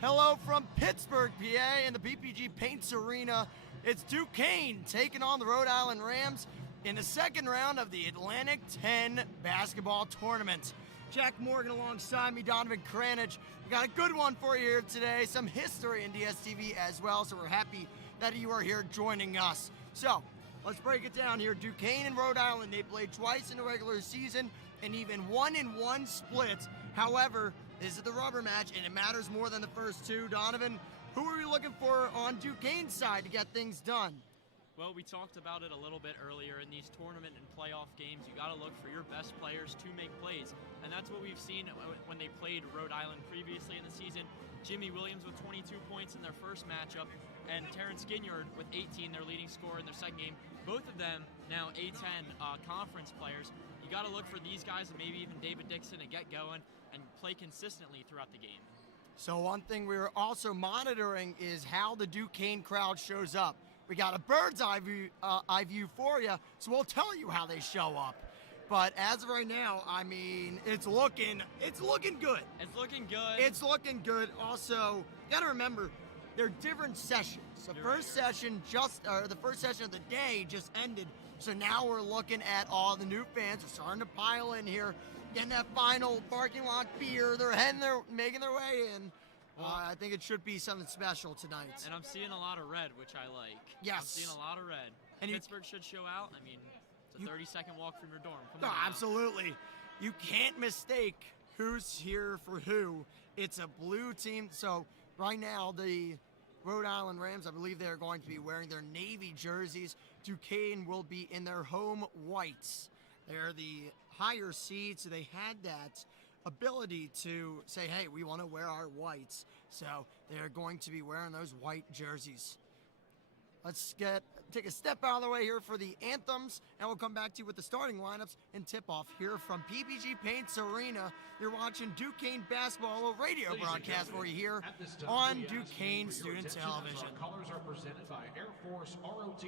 Hello from Pittsburgh, PA, in the BPG Paints Arena. It's Duquesne taking on the Rhode Island Rams in the second round of the Atlantic 10 basketball tournament. Jack Morgan alongside me, Donovan Kranich. We got a good one for you here today. Some history in DSTV as well, so we're happy that you are here joining us. So, let's break it down here. Duquesne and Rhode Island, they played twice in the regular season and even 1-1 splits. However, this is the rubber match, and it matters more than the first two. Donovan, who are we looking for on Duquesne's side to get things done? Well, we talked about it a little bit earlier. In these tournament and playoff games, you got to look for your best players to make plays. And that's what we've seen when they played Rhode Island previously in the season. Jimmy Williams with 22 points in their first matchup, and Terrence Ginyard with 18, their leading scorer in their second game. Both of them now A10 conference players. You got to look for these guys and maybe even David Dixon to get going and play consistently throughout the game. So one thing we're also monitoring is how the Duquesne crowd shows up. We got a bird's eye view for you, so we'll tell you how they show up. But as of right now, I mean, it's looking good. It's looking good. It's looking good. Also, you got to remember, they're different sessions. The first session of the day just ended. So now we're looking at all the new fans are starting to pile in here, getting that final parking lot beer. They're making their way in. I think it should be something special tonight. And I'm seeing a lot of red, which I like. Yes. I'm seeing a lot of red. And Pittsburgh should show out. I mean, it's a 30-second walk from your dorm. Come on. Absolutely. You can't mistake who's here for who. It's a blue team. So right now, the Rhode Island Rams, I believe they're going to be wearing their navy jerseys. Duquesne will be in their home whites. They're the higher seed, so they had that ability to say, hey, we want to wear our whites. So they're going to be wearing those white jerseys. Let's take a step out of the way here for the anthems, and we'll come back to you with the starting lineups and tip-off here from PPG Paints Arena. You're watching Duquesne Basketball, a radio broadcast for you here on Duquesne Student Television. Our colors are presented by Air Force ROT.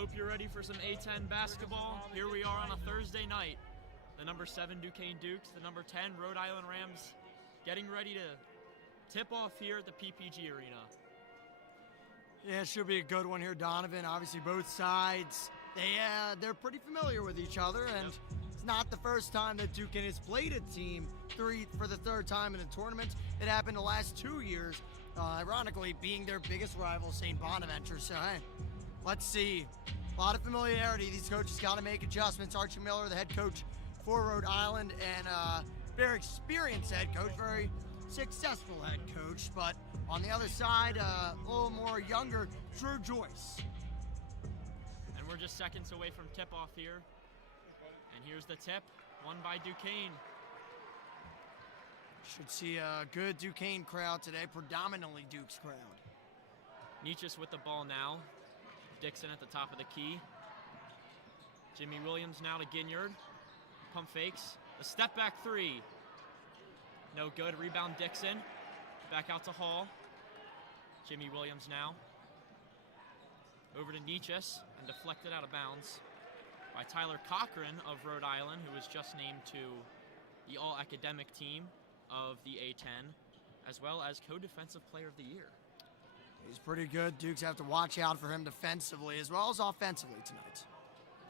hope you're ready for some A10 basketball. Here we are on a Thursday night. The number 7 Duquesne Dukes, the number 10 Rhode Island Rams getting ready to tip off here at the PPG Arena. Yeah, it should be a good one here, Donovan. Obviously, both sides, they're pretty familiar with each other, and it's not the first time that Duquesne has played a team for the third time in the tournament. It happened the last 2 years, ironically being their biggest rival, St. Bonaventure. So, hey, let's see. A lot of familiarity. These coaches got to make adjustments. Archie Miller, the head coach for Rhode Island, and very experienced head coach, very successful head coach, but on the other side, a little more younger, Drew Joyce. And we're just seconds away from tip-off here. And here's the tip, won by Duquesne. Should see a good Duquesne crowd today, predominantly Duke's crowd. Nietzsche's with the ball now. Dixon at the top of the key. Jimmy Williams now to Ginyard. Pump fakes. A step back three. No good. Rebound Dixon. Back out to Hall. Jimmy Williams now. Over to Nietzsche's and deflected out of bounds by Tyler Cochran of Rhode Island, who was just named to the All-Academic team of the A10, as well as Co-Defensive Player of the Year. He's pretty good. Dukes have to watch out for him defensively as well as offensively tonight.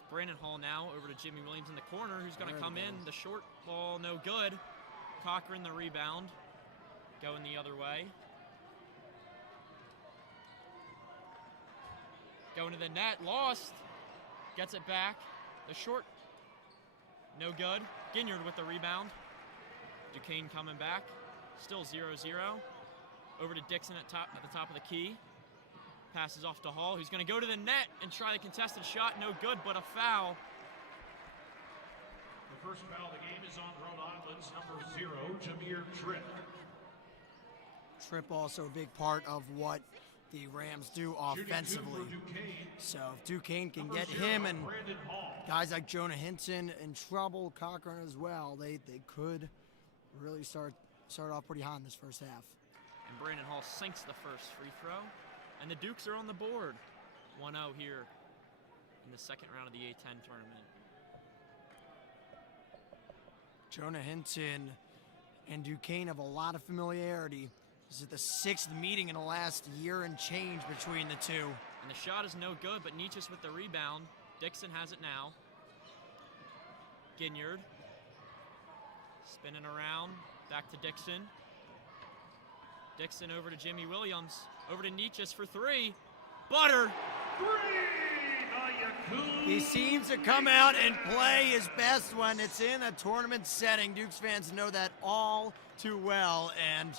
Brandon Hall now over to Jimmy Williams in the corner, who's going to come in. The short ball, no good. Cochran the rebound, going the other way. Going to the net, lost. Gets it back. The short, no good. Ginyard with the rebound. Duquesne coming back. Still 0-0. Over to Dixon at the top of the key. Passes off to Hall, who's going to go to the net and try the contested shot. No good, but a foul. The first foul of the game is on Rhode Island's number 0, Jameer Tripp. Tripp also a big part of what the Rams do offensively. So if Duquesne can get him and guys like Jonah Hinton in trouble, Cochran as well, they could really start off pretty hot in this first half. And Brandon Hall sinks the first free throw. And the Dukes are on the board. 1-0 here in the second round of the A10 tournament. Jonah Hinton and Duquesne have a lot of familiarity. This is the 6th meeting in the last year and change between the two. And the shot is no good, but Nietzsche's with the rebound. Dixon has it now. Ginyard. Spinning around. Back to Dixon. Dixon over to Jimmy Williams. Over to Nietzsche's for three. Butter! He seems to come out and play his best when it's in a tournament setting. Dukes fans know that all too well. And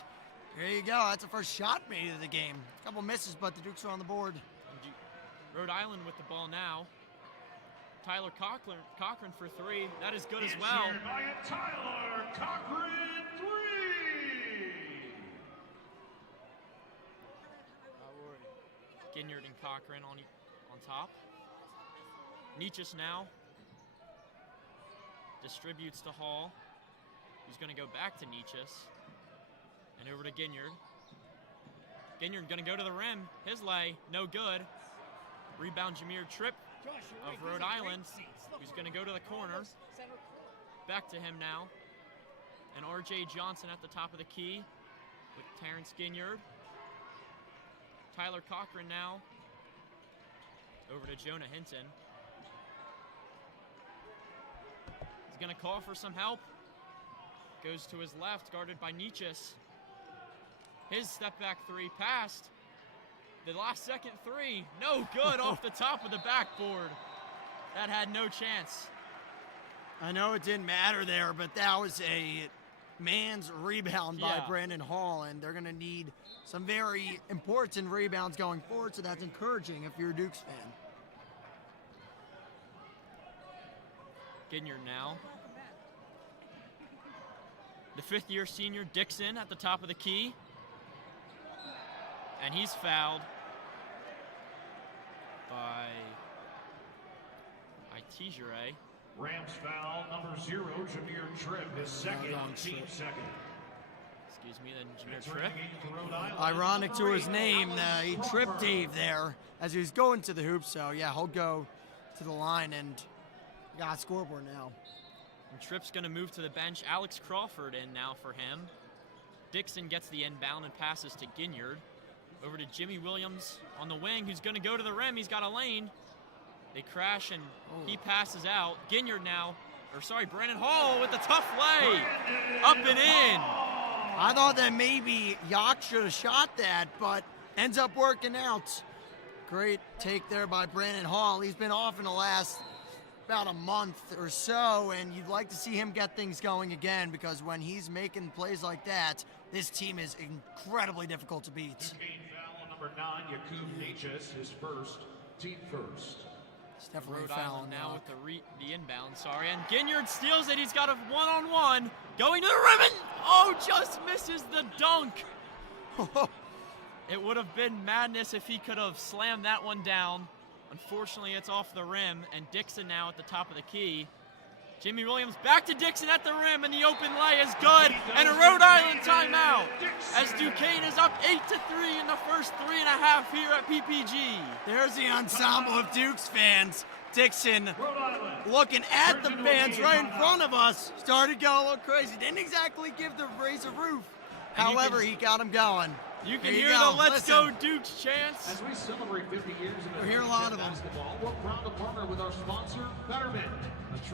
here you go. That's the first shot made of the game. A couple misses, but the Dukes are on the board. Rhode Island with the ball now. Tyler Cochran for three. That is good as well. By Tyler Cochran, 3! Ginyard and Cochran on top. Nietzsche's now. Distributes to Hall. He's going to go back to Nietzsche's. And over to Ginyard. Ginyard going to go to the rim. His lay, no good. Rebound Jameer Tripp of Rhode Island. Who's going to go to the corner. Back to him now. And R.J. Johnson at the top of the key with Terrence Ginyard. Tyler Cochran now. Over to Jonah Hinton. He's going to call for some help. Goes to his left, guarded by Nietzsche's. His step back three passed. The last second three, no good off the top of the backboard. That had no chance. I know it didn't matter there, but that was a man's rebound by Brandon Hall, and they're going to need some very important rebounds going forward, so that's encouraging if you're a Dukes fan. Ginyard now. The fifth-year senior Dixon at the top of the key. And he's fouled by Tijere. Rams foul, number 0, Jameer Tripp, his second, team second. It's then Junior Tripp. Ironic to his name, he tripped Dave there as he was going to the hoop. So, yeah, he'll go to the line and got a scoreboard now. And Tripp's going to move to the bench. Alex Crawford in now for him. Dixon gets the inbound and passes to Ginyard. Over to Jimmy Williams on the wing, who's going to go to the rim. He's got a lane. They crash, and he passes out. Ginyard now, Brandon Hall with the tough lay. Up and in. I thought that maybe Yak should have shot that, but ends up working out. Great take there by Brandon Hall. He's been off in the last about a month or so, and you'd like to see him get things going again, because when he's making plays like that, this team is incredibly difficult to beat. Duquesne foul on number 9, Yakub Natchez, his first, team first. It's definitely Rhode a foul. Island now with the inbound, and Ginyard steals it. He's got a one-on-one, going to the rim, and just misses the dunk. It would have been madness if he could have slammed that one down. Unfortunately, it's off the rim, and Dixon now at the top of the key. Jimmy Williams back to Dixon at the rim, and the open lay is good, and a Rhode Island timeout as Duquesne is up 8-3 in the first 3.5 here at PPG. There's the ensemble of Dukes fans. Dixon looking at the fans right in front of us. Started going a little crazy. Didn't exactly give the Rays a roof. However, he got him going. You can hear the Let's Go Dukes chants. As we celebrate 50 years of hear a lot of them. basketball, we're proud to partner with our sponsor, Betterment.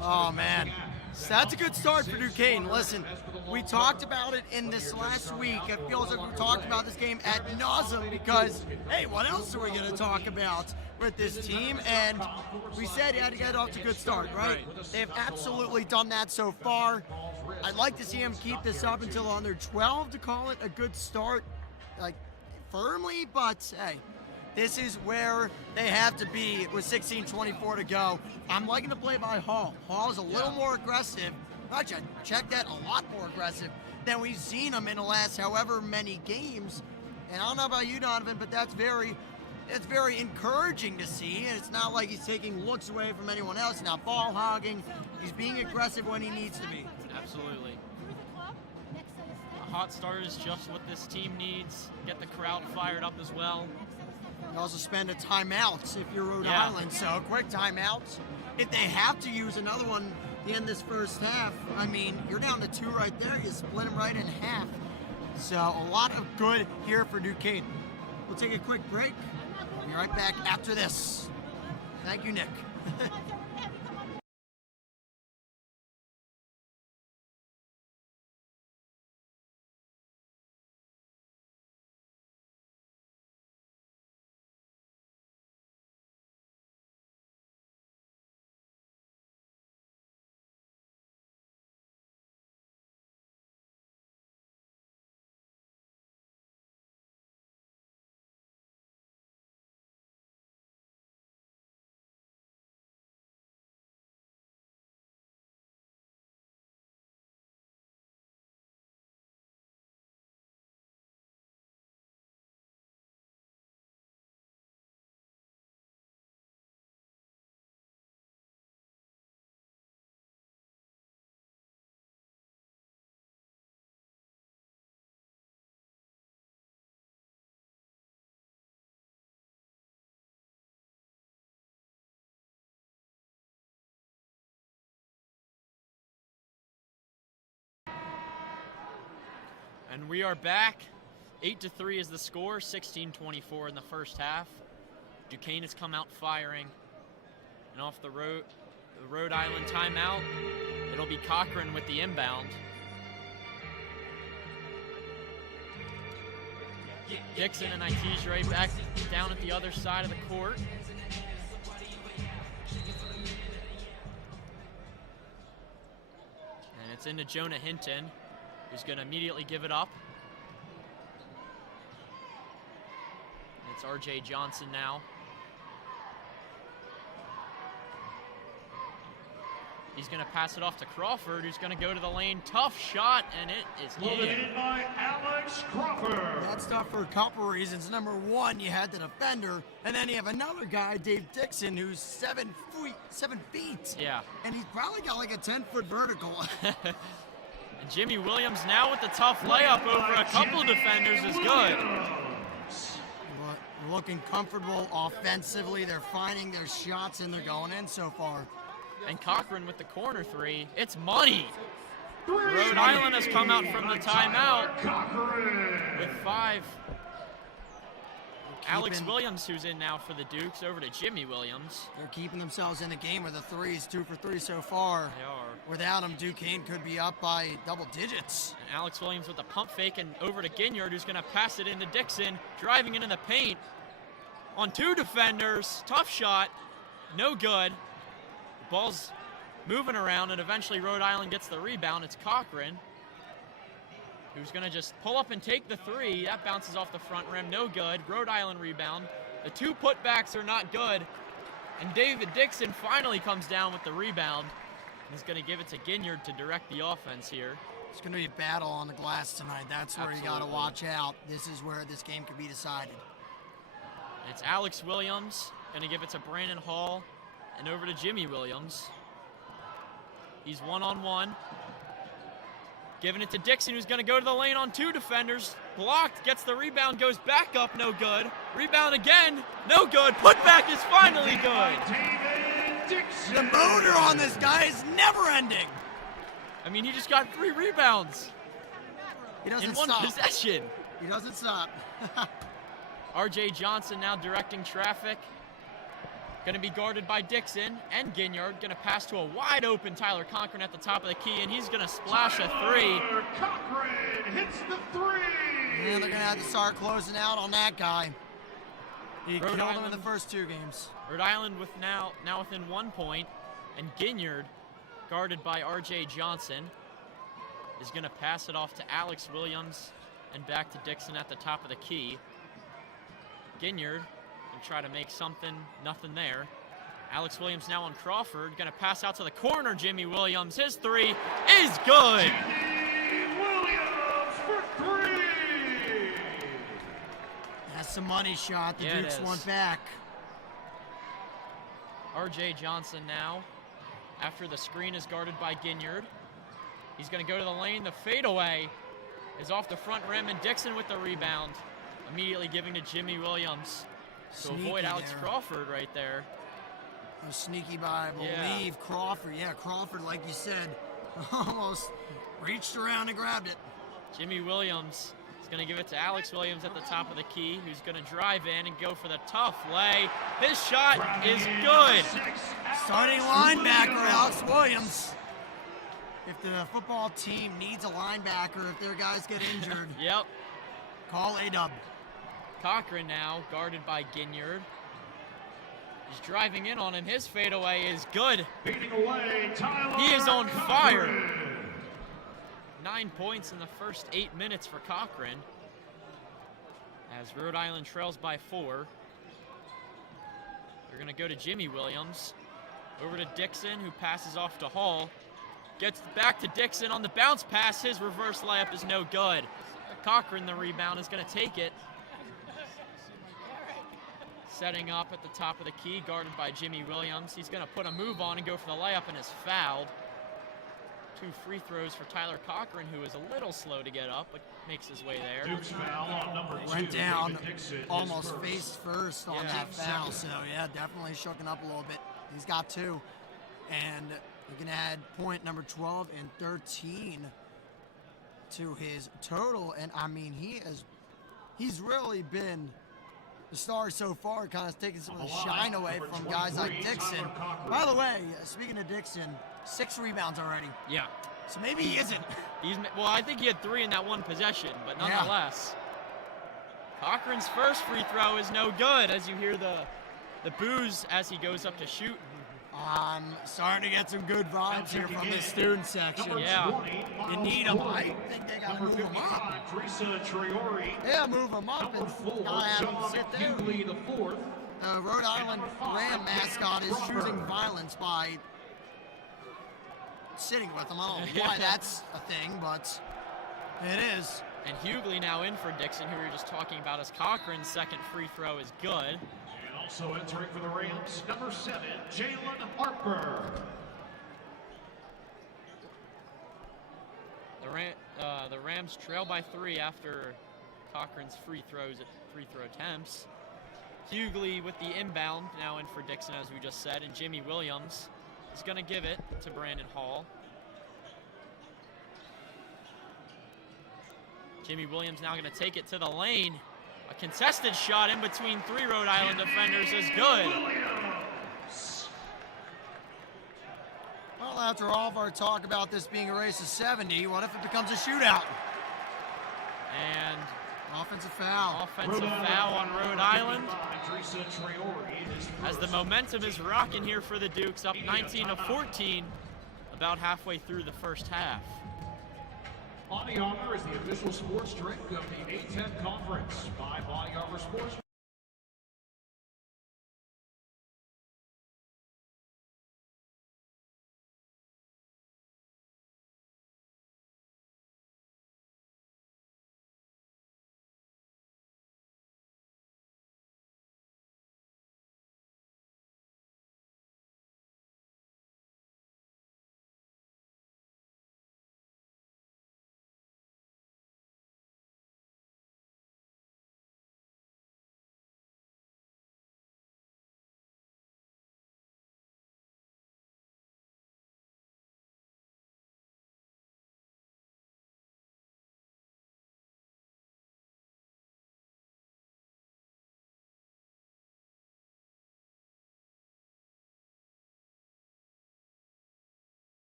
Oh, man. So that's a good start for Duquesne. Listen, we talked about it in this last week. It feels like we talked about this game ad nauseum because, hey, what else are we going to talk about with this team? And we said you had to get off to a good start, right? They've absolutely done that so far. I'd like to see them keep this up until under 12 to call it a good start, like firmly, but hey, this is where they have to be with 16:24 to go. I'm liking the play by Hall. Hall is a little more aggressive. Actually, check that, a lot more aggressive than we've seen him in the last however many games. And I don't know about you, Donovan, but that's very encouraging to see. And it's not like he's taking looks away from anyone else. Now ball hogging, he's being aggressive when he needs to be. Absolutely. A hot start is just what this team needs. Get the crowd fired up as well. You also spend a timeout if you're Rhode Island, so a quick timeout. If they have to use another one to end this first half, I mean, you're down to 2 right there. You split them right in half. So a lot of good here for Duquesne. We'll take a quick break. We'll be right back after this. Thank you, Nick. And we are back. 8-3 is the score, 16-24 in the first half. Duquesne has come out firing. And off the Rhode Island timeout, it'll be Cochran with the inbound. Dixon and Itijere back down at the other side of the court. And it's into Jonah Hinton, who's going to immediately give it up. It's R.J. Johnson now. He's going to pass it off to Crawford, who's going to go to the lane. Tough shot, and it is Loaded in by Alex Crawford. That's tough for a couple reasons. Number one, you had the defender, and then you have another guy, Dave Dixon, who's 7 feet. Yeah. And he's probably got like a 10-foot vertical. And Jimmy Williams now with the tough layup over a couple defenders is good. Looking comfortable offensively. They're finding their shots and they're going in so far. And Cochran with the corner three. It's money. Rhode Island has come out from the timeout with 5. Alex Williams, who's in now for the Dukes, over to Jimmy Williams. They're keeping themselves in the game with the threes, 2 for 3 so far. They are. Without him, Duquesne could be up by double digits. And Alex Williams with the pump fake and over to Ginyard, who's going to pass it into Dixon, driving into the paint on 2 defenders. Tough shot, no good. Ball's moving around, and eventually Rhode Island gets the rebound. It's Cochran, who's going to just pull up and take the 3. That bounces off the front rim, no good. Rhode Island rebound. The 2 putbacks are not good. And David Dixon finally comes down with the rebound. And he's going to give it to Ginyard to direct the offense here. It's going to be a battle on the glass tonight. That's where you got to watch out. This is where this game could be decided. It's Alex Williams going to give it to Brandon Hall and over to Jimmy Williams. He's one-on-one. Giving it to Dixon, who's going to go to the lane on 2 defenders. Blocked, gets the rebound, goes back up, no good. Rebound again, no good. Putback is finally good. The motor on this guy is never ending. I mean, he just got 3 rebounds He doesn't in one stop. possession. He doesn't stop. R.J. Johnson now directing traffic. Going to be guarded by Dixon and Ginyard. Going to pass to a wide open Tyler Cochran at the top of the key, and he's going to splash a 3. Cochran hits the 3. Yeah, they're going to have to start closing out on that guy. He Rhode killed him in Island. the first 2 games. Rhode Island with now within 1 point, and Ginyard, guarded by R.J. Johnson, is going to pass it off to Alex Williams and back to Dixon at the top of the key. Ginyard and try to make something, nothing there. Alex Williams now on Crawford, gonna pass out to the corner, Jimmy Williams. His 3 is good. Jimmy Williams for 3. That's a money shot. The Yeah, it Dukes is. won back. R.J. Johnson now, after the screen is guarded by Ginyard. He's gonna go to the lane, the fadeaway is off the front rim, and Dixon with the rebound. Immediately giving to Jimmy Williams. To avoid Alex Crawford right there. A sneaky by, I believe, Crawford. Yeah, Crawford, like you said, almost reached around and grabbed it. Jimmy Williams is going to give it to Alex Williams at the top of the key, who's going to drive in and go for the tough lay. His shot is good. Starting linebacker, Alex Williams. If the football team needs a linebacker, if their guys get injured, Yep. call A-Dub. Cochran now, guarded by Ginyard. He's driving in on him. His fadeaway is good. Beating away Tyler He is on fire. Cochran. 9 points in the first 8 minutes for Cochran, as Rhode Island trails by 4. They're going to go to Jimmy Williams. Over to Dixon, who passes off to Hall. Gets back to Dixon on the bounce pass. His reverse layup is no good. Cochran, the rebound, is going to take it. Setting up at the top of the key, guarded by Jimmy Williams. He's going to put a move on and go for the layup, and is fouled. 2 free throws for Tyler Cochran, who is a little slow to get up, but makes his way there. Dukes foul on number 2. Went down David Dixon, his almost first. face first on Yeah, that foul. second. So, yeah, definitely shooken up a little bit. He's got 2. And you can add point number 12 and 13 to his total. And, I mean, he's really been the star so far, kind of taking some of the shine away from guys like Dixon. By the way, speaking of Dixon, 6 rebounds already. Yeah. So maybe he isn't. Well, I think he had 3 in that one possession, but nonetheless. Cochran's first free throw is no good, as you hear the boos as he goes up to shoot. I'm starting to get some good vibes here from the student section. Number Yeah. 20, You need them. I think they got to number move them up. 55, Teresa Traore. Yeah, move them up Number 4, and not have them John sit there. Hughley the 4th. Rhode Island Ram mascot is choosing violence by sitting with them. I don't know why that's a thing, but it is. And Hughley now in for Dixon, who we were just talking about, as Cochran's second free throw is good. And also entering for the Rams, number 7, Jalen Harper. The the Rams trail by 3 after Cochran's free throw attempts. Hughley with the inbound, now in for Dixon, as we just said, and Jimmy Williams is going to give it to Brandon Hall. Jimmy Williams now going to take it to the lane. A contested shot in between 3 Rhode Island defenders is good. Well, after all of our talk about this being a race of 70, what if it becomes a shootout? And offensive foul. Offensive foul on Rhode Island. As the momentum is rocking here for the Dukes, up 19-14, about halfway through the first half. On the offer is the official sports drink of the A10 Conference by Body Armor Sports.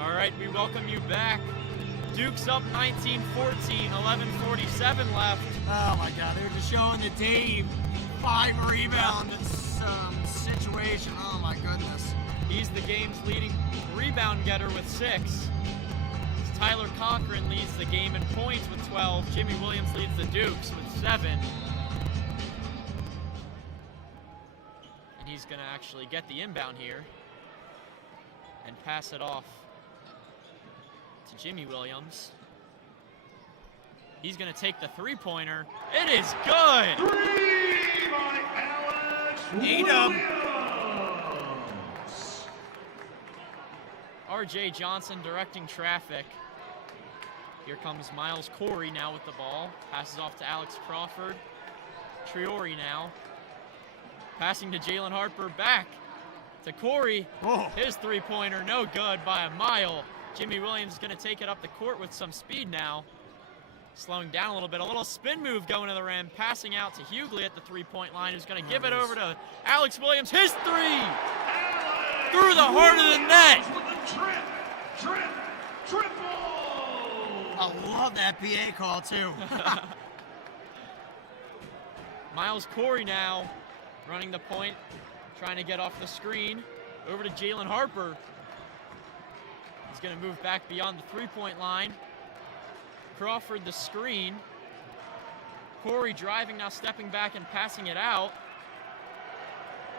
All right, we welcome you back. Dukes up 19-14, 11:47 left. Oh my God, they're just showing the Dave 5 rebound situation. Oh my goodness. He's the game's leading rebound getter with 6. Tyler Cochran leads the game in points with 12. Jimmy Williams leads the Dukes with 7. And he's going to actually get the inbound here and pass it off to Jimmy Williams. He's going to take the three-pointer. It is good! 3 by Alex A-Dub. Williams. R.J. Johnson directing traffic. Here comes Miles Corey now with the ball. Passes off to Alex Crawford. Triori now. Passing to Jalen Harper, back to Corey. Oh. His three-pointer, no good by a mile. Jimmy Williams is going to take it up the court with some speed now. Slowing down a little bit. A little spin move going to the rim. Passing out to Hughley at the three-point line, who's going to give it over to Alex Williams. His three! Through the heart of the net! Triple! I love that PA call, too. Miles Corey now running the point, trying to get off the screen. Over to Jalen Harper. He's going to move back beyond the three-point line. Crawford the screen. Corey driving, now stepping back and passing it out.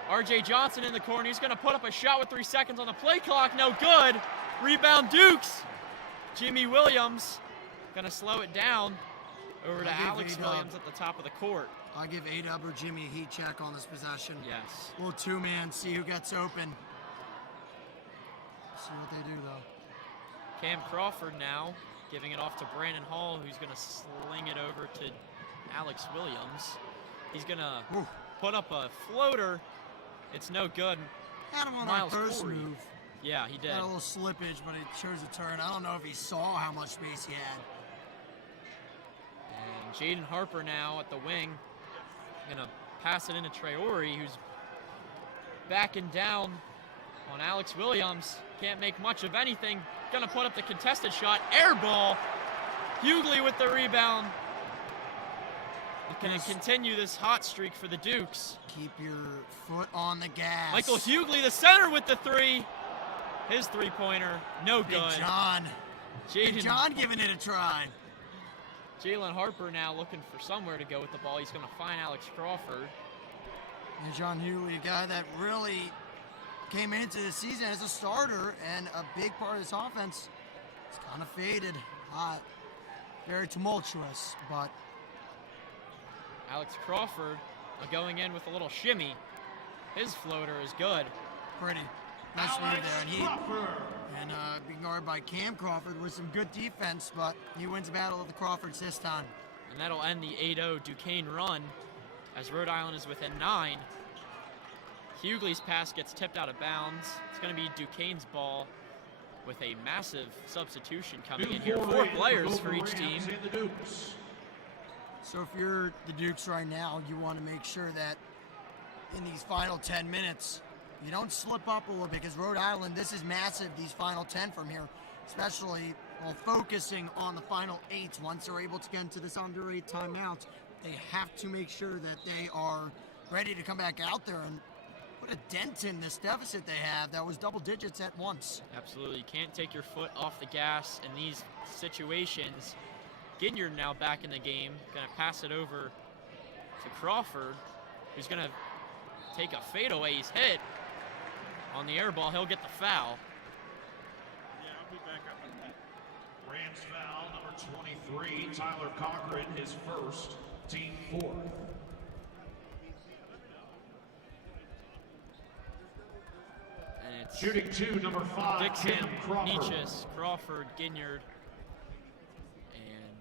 R.J. Johnson in the corner. He's going to put up a shot with 3 seconds on the play clock. No good. Rebound Dukes. Jimmy Williams going to slow it down. Over to Alex Williams at the top of the court. I'll give A-Dub or Jimmy a heat check on this possession. Yes. Little two-man, see who gets open. See what they do, though. Cam Crawford now giving it off to Brandon Hall, who's going to sling it over to Alex Williams. He's going to put up a floater. It's no good. Had him on Miles that first Corey. move. Yeah, he did. Had a little slippage, but he chose to turn. I don't know if he saw how much space he had. And Jaden Harper now at the wing. Going to pass it into Traore, who's backing down on Alex Williams. Can't make much of anything. Going to put up the contested shot. Air ball. Hughley with the rebound. Going to continue this hot streak for the Dukes. Keep your foot on the gas. Michael Hughley, the center, with the three. His three-pointer, no Big good. John. Big Jaden John giving it a try. Jalen Harper now looking for somewhere to go with the ball. He's going to find Alex Crawford. And John Hughley, a guy that really came into the season as a starter, and a big part of this offense is kind of faded. Very tumultuous, but Alex Crawford going in with a little shimmy. His floater is good. pretty. Nice move Alex there. Crawford. And being guarded by Cam Crawford with some good defense, but he wins the battle of the Crawfords this time. And that'll end the 8-0 Duquesne run as Rhode Island is within 9. Hughley's pass gets tipped out of bounds. It's going to be Duquesne's ball with a massive substitution coming in here. 4 players for each team. So if you're the Dukes right now, you want to make sure that in these final 10 minutes, you don't slip up a little bit, because Rhode Island, this is massive, these final 10 from here, especially while focusing on the final 8. Once they're able to get into this under 8 timeout, they have to make sure that they are ready to come back out there and put a dent in this deficit they have that was double digits at once. Absolutely. You can't take your foot off the gas in these situations. Ginyard now back in the game. Going to pass it over to Crawford, who's going to take a fadeaway. He's hit on the air ball. He'll get the foul. Yeah, I'll be back up in a minute. Rams foul, number 23, Tyler Cochran, his first, team 4. And it's Shooting 2, number 5, Dixon, Cam Crawford. Nietzsche, Crawford, Ginyard, and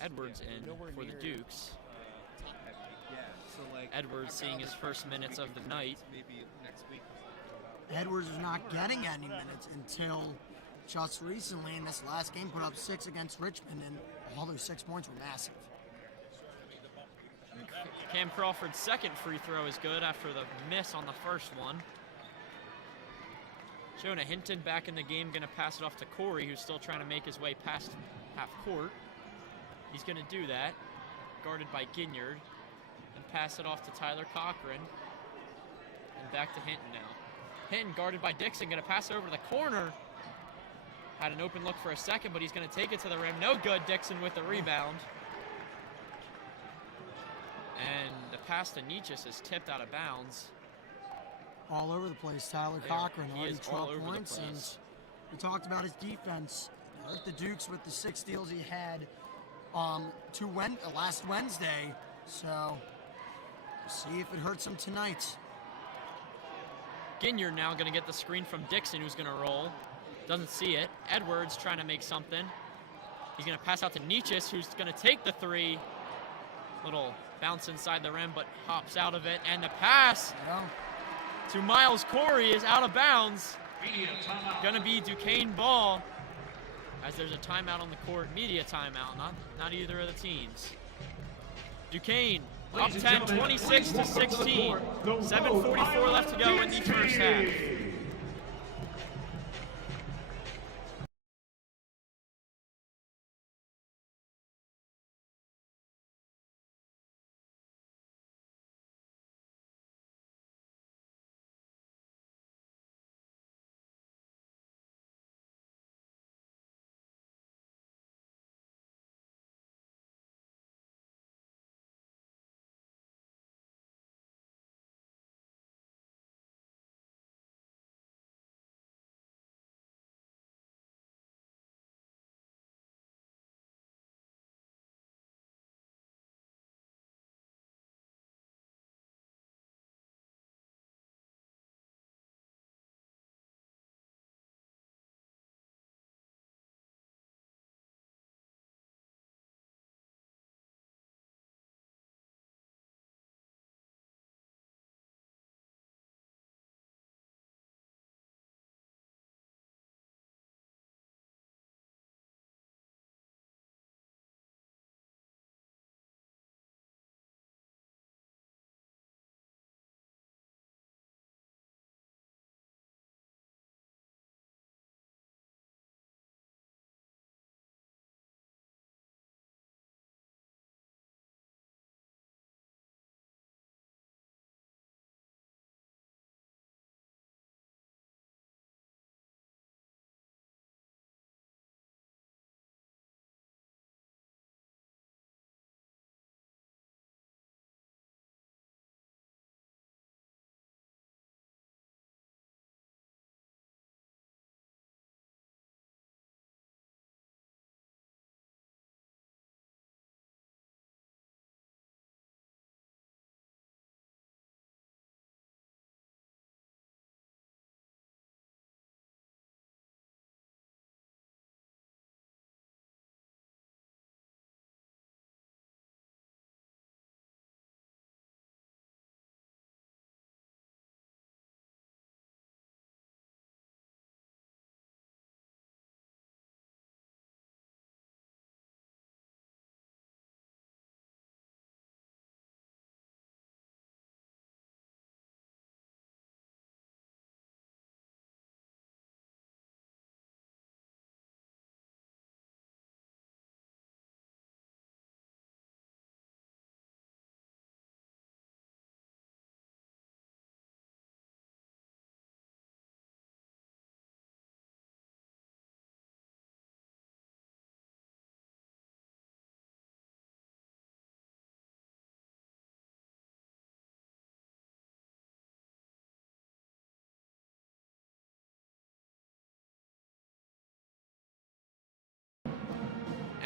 Edwards in for the Dukes. Edwards seeing his first minutes of the night. Maybe next week. Edwards is not getting any minutes until just recently in this last game, put up 6 against Richmond, and all those 6 points were massive. Cam Crawford's second free throw is good after the miss on the first one. Jonah Hinton back in the game, going to pass it off to Corey, who's still trying to make his way past half court. He's going to do that, guarded by Ginyard, and pass it off to Tyler Cochran. And back to Hinton now. Hinton guarded by Dixon, going to pass it over to the corner. Had an open look for a second, but he's going to take it to the rim. No good. Dixon with the rebound. And the pass to Nietzsche is tipped out of bounds. All over the place. Tyler Yeah, Cochran he already is all 12 over the points, and place. We talked about his defense. Hurt the Dukes with the 6 steals he had last Wednesday. So we'll see if it hurts him tonight. Ginyard now going to get the screen from Dixon, who's going to roll. Doesn't see it. Edwards trying to make something. He's going to pass out to Nietzsche, who's going to take the 3. Little bounce inside the rim, but hops out of it. And the pass to Miles Corey is out of bounds. Going to be Duquesne ball, as there's a timeout on the court. Media timeout, not either of the teams. Duquesne up 10, 26 to 16. 7:44 left to go in the first half.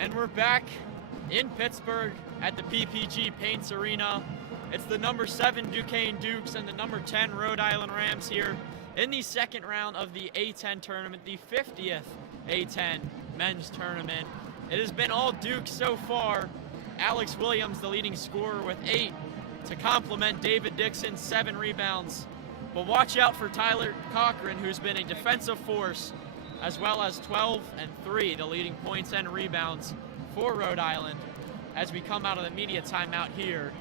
And we're back in Pittsburgh at the PPG Paints Arena. It's the number 7 Duquesne Dukes and the number 10 Rhode Island Rams here in the second round of the A10 tournament, the 50th A10 men's tournament. It has been all Dukes so far. Alex Williams, the leading scorer, with 8 to complement David Dixon's 7 rebounds. But watch out for Tyler Cochran, who's been a defensive force, as well as 12 and 3, the leading points and rebounds for Rhode Island as we come out of the media timeout here.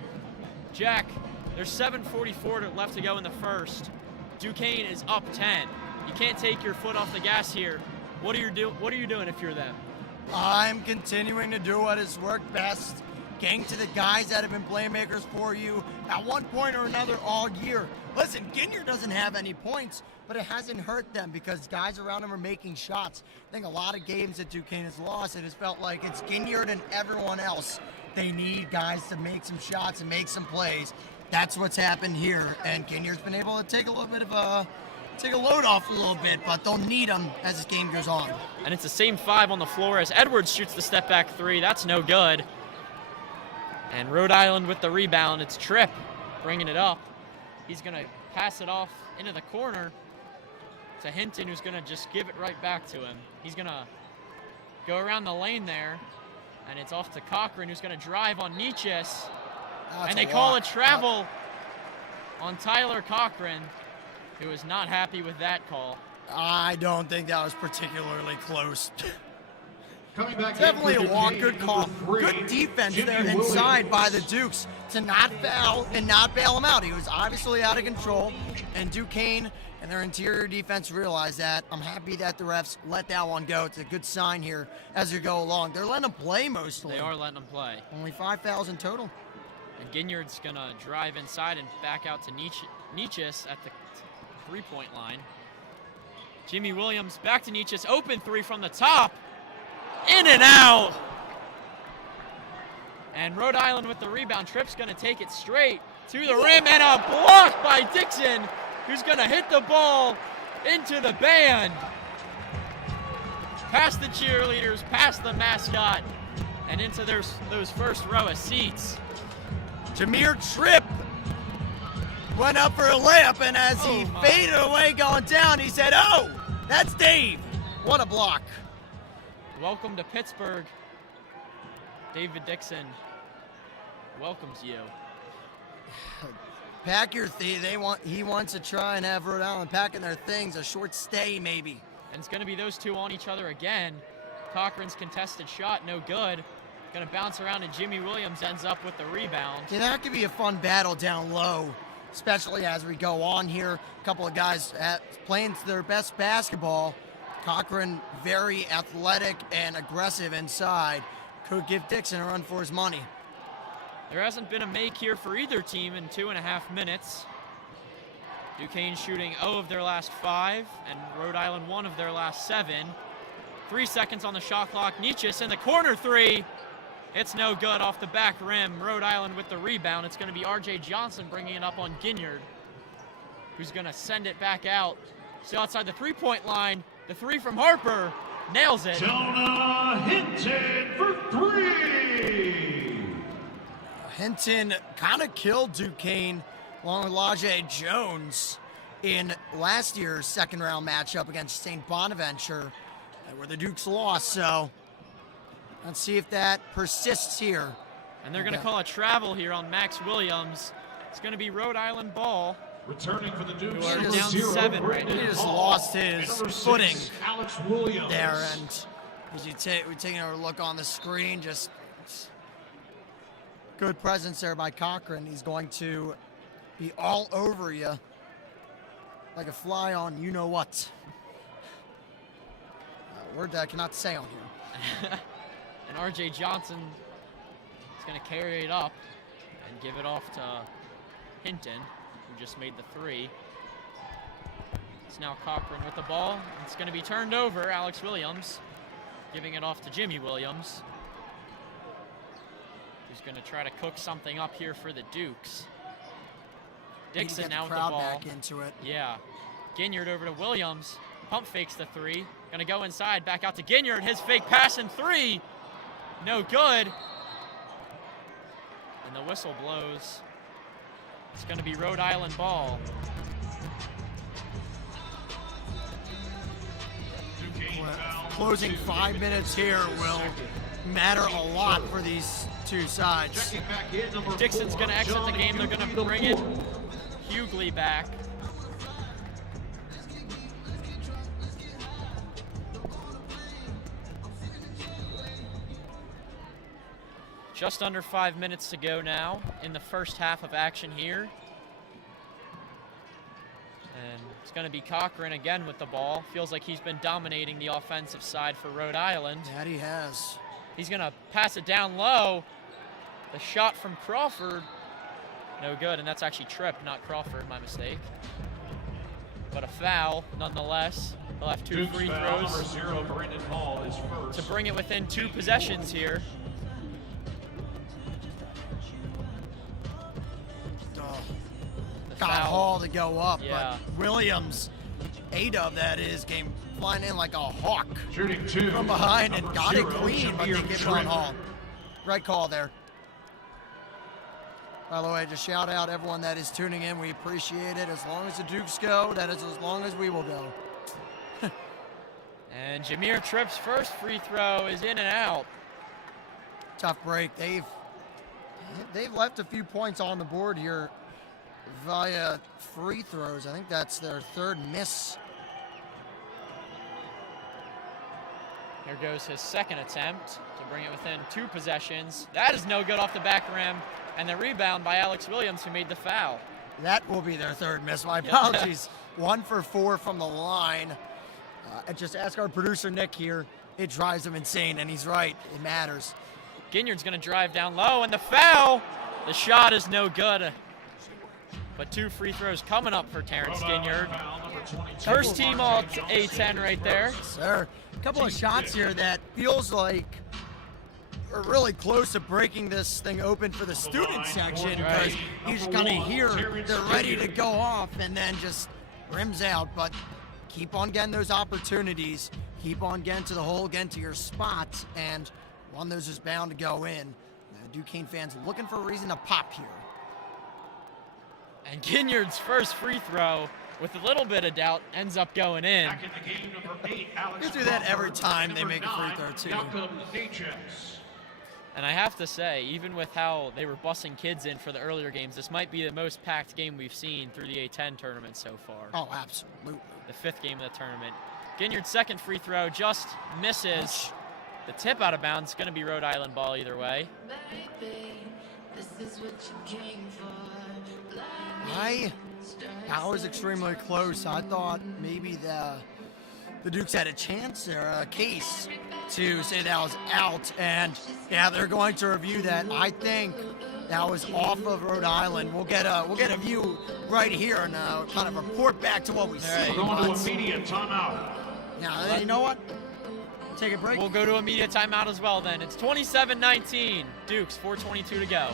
Jack, there's 7:44 left to go in the first. Duquesne is up 10. You can't take your foot off the gas here. What are you doing if you're them? I'm continuing to do what has worked best. Getting to the guys that have been playmakers for you at one point or another all year. Listen, Ginyard doesn't have any points, but it hasn't hurt them because guys around him are making shots. I think a lot of games that Duquesne has lost, it has felt like it's Ginyard and everyone else. They need guys to make some shots and make some plays. That's what's happened here, and Ginyard's been able to take a little bit of a take a load off a little bit, but they'll need them as this game goes on. And it's the same 5 on the floor as Edwards shoots the step back 3. That's no good. And Rhode Island with the rebound. It's Tripp bringing it up. He's going to pass it off into the corner to Hinton, who's going to just give it right back to him. He's going to go around the lane there, and it's off to Cochran, who's going to drive on Nietzsche's. And they call a travel on Tyler Cochran, who is not happy with that call. I don't think that was particularly close. Coming back Definitely a walk, game, good call. number 3, Good defense Jimmy there Williams. inside by the Dukes to not foul and not bail him out. He was obviously out of control, and Duquesne and their interior defense realized that. I'm happy that the refs let that one go. It's a good sign here as you go along. They're letting them play mostly. They are letting them play. Only 5 in total. And Ginyard's going to drive inside and back out to Nietzsche's at the three-point line. Jimmy Williams back to Nietzsche's. Open 3 from the top. In and out. And Rhode Island with the rebound. Tripp's going to take it straight to the rim, and a block by Dixon, who's going to hit the ball into the band. Past the cheerleaders, past the mascot, and into those first row of seats. Jameer Tripp went up for a layup, and as he faded away going down, he said, "Oh, that's Dave." What a block. Welcome to Pittsburgh. David Dixon welcomes you. Pack your he wants to try and have Rhode Island packing their things, a short stay maybe. And it's going to be those two on each other again. Cochran's contested shot, no good. Going to bounce around, and Jimmy Williams ends up with the rebound. Yeah, that could be a fun battle down low, especially as we go on here. A couple of guys playing their best basketball. Cochran very athletic and aggressive inside. Could give Dixon a run for his money. There hasn't been a make here for either team in 2.5 minutes. Duquesne shooting 0 of their last 5, and Rhode Island 1 of their last 7. 3 seconds on the shot clock. Nietzsche's in the corner 3. It's no good off the back rim. Rhode Island with the rebound. It's going to be R.J. Johnson bringing it up on Ginyard, who's going to send it back out. Still outside the three-point line. The 3 from Harper. Nails it. Jonah Hinton for 3. Hinton kind of killed Duquesne along with Lajay Jones in last year's second-round matchup against St. Bonaventure, where the Dukes lost. So let's see if that persists here. And they're going to call a travel here on Max Williams. It's going to be Rhode Island ball. Returning for the Dukes, Who are number down 0, 7 right Brandon now. He just Hall. lost his And number 6, footing Alex Williams. there, and as we're taking a look on the screen, just good presence there by Cochran. He's going to be all over you like a fly on you know what. A word that I cannot say on here. And R.J. Johnson is going to carry it up and give it off to Hinton, who just made the 3. It's now Cochran with the ball. It's going to be turned over. Alex Williams giving it off to Jimmy Williams, who's going to try to cook something up here for the Dukes. Dixon now with the crowd ball. back into it. Yeah. Ginyard over to Williams. Pump fakes the 3. Going to go inside. Back out to Ginyard. His fake pass and 3. No good. And the whistle blows. It's going to be Rhode Island ball. Closing 5 minutes here will matter a lot for these two sides. Checking back in, number Dixon's 4, going to exit the Johnny game. They're going to Hughley, bring it the 4. Hughley back. Just under 5 minutes to go now in the first half of action here. And it's going to be Cochran again with the ball. Feels like he's been dominating the offensive side for Rhode Island. That he has. He's going to pass it down low. The shot from Crawford, no good, and that's actually Tripp, not Crawford, my mistake. But a foul, nonetheless. They'll have 2 Dukes free foul, throws number 0, Brandon Hall is first. to bring it within 2 possessions here. Oh. The Got foul. Hall to go up, Yeah. but Williams A-Dub that is, came flying in like a hawk Shooting 2 from behind and number got it 0, clean, but they Shamir give it on Shrimp. Hall. Right call there. By the way, just shout out everyone that is tuning in. We appreciate it. As long as the Dukes go, that is as long as we will go. And Jameer Tripp's first free throw is in and out. Tough break. They've left a few points on the board here via free throws. I think that's their third miss. Here goes his second attempt to bring it within 2 possessions. That is no good off the back rim. And the rebound by Alex Williams, who made the foul. That will be their third miss. My apologies. 1 for 4 from the line. And just ask our producer, Nick, here. It drives him insane, and he's right. It matters. Ginyard's going to drive down low, and the foul! The shot is no good. But 2 free throws coming up for Terrence Ginyard. First team all A10 right there. Sir, a couple of shots here that feels like we're really close to breaking this thing open for the student section, because you just kind of hear they're ready to go off and then just rims out. But keep on getting those opportunities. Keep on getting to the hole, getting to your spots, and one of those is bound to go in. Duquesne fans looking for a reason to pop here. And Ginyard's first free throw, with a little bit of doubt, ends up going in. Back in the game, number 8, Alex They do that every Crawford. time they Number make a free 9, throw, too. Malcolm Natchez. And I have to say, even with how they were bussing kids in for the earlier games, this might be the most packed game we've seen through the A10 tournament so far. Oh, absolutely. The 5th game of the tournament. Ginyard's second free throw just misses. The tip out of bounds, going to be Rhode Island ball either way. I was extremely close. I thought maybe the Dukes had a chance or a case to say that was out, and yeah, they're going to review that. I think that was off of Rhode Island. We'll get a view right here and kind of report back to what we see. We're going to immediate timeout. Now, you know what? Take a break. We'll go to immediate timeout as well then. It's 27-19. Dukes, 4:22 to go.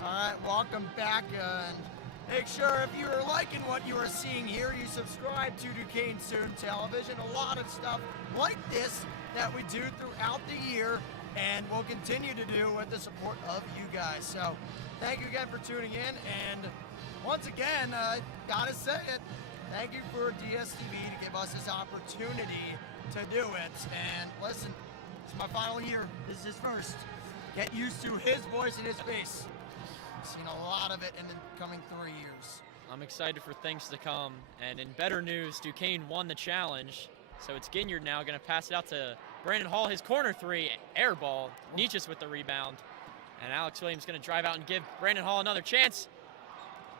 All right, welcome back. And Make sure if you are liking what you are seeing here, you subscribe to Duquesne Soon Television. A lot of stuff like this that we do throughout the year and we'll continue to do with the support of you guys. So thank you again for tuning in. And once again, gotta say it, thank you for DSTV to give us this opportunity to do it. And listen, it's my final year. This is his first. Get used to his voice and his face. I've seen a lot of it in the coming 3 years. I'm excited for things to come. And in better news, Duquesne won the challenge. So it's Ginyard now going to pass it out to Brandon Hall. His corner three, air ball. Nietzsche's with the rebound. And Alex Williams going to drive out and give Brandon Hall another chance.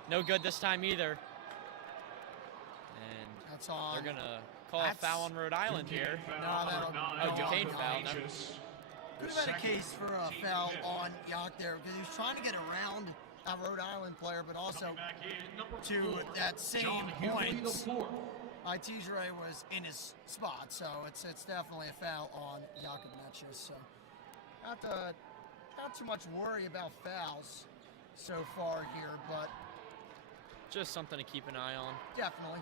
No good this time either. And that's on. They're going to call a foul on Rhode Island here. No, Duquesne foul. No. Could have been a case for a foul on Yock there because he was trying to get around a Rhode Island player, but also to that same point, Itijere was in his spot, so it's definitely a foul on Yakubnetchis. So not too much worry about fouls so far here, but just something to keep an eye on. Definitely.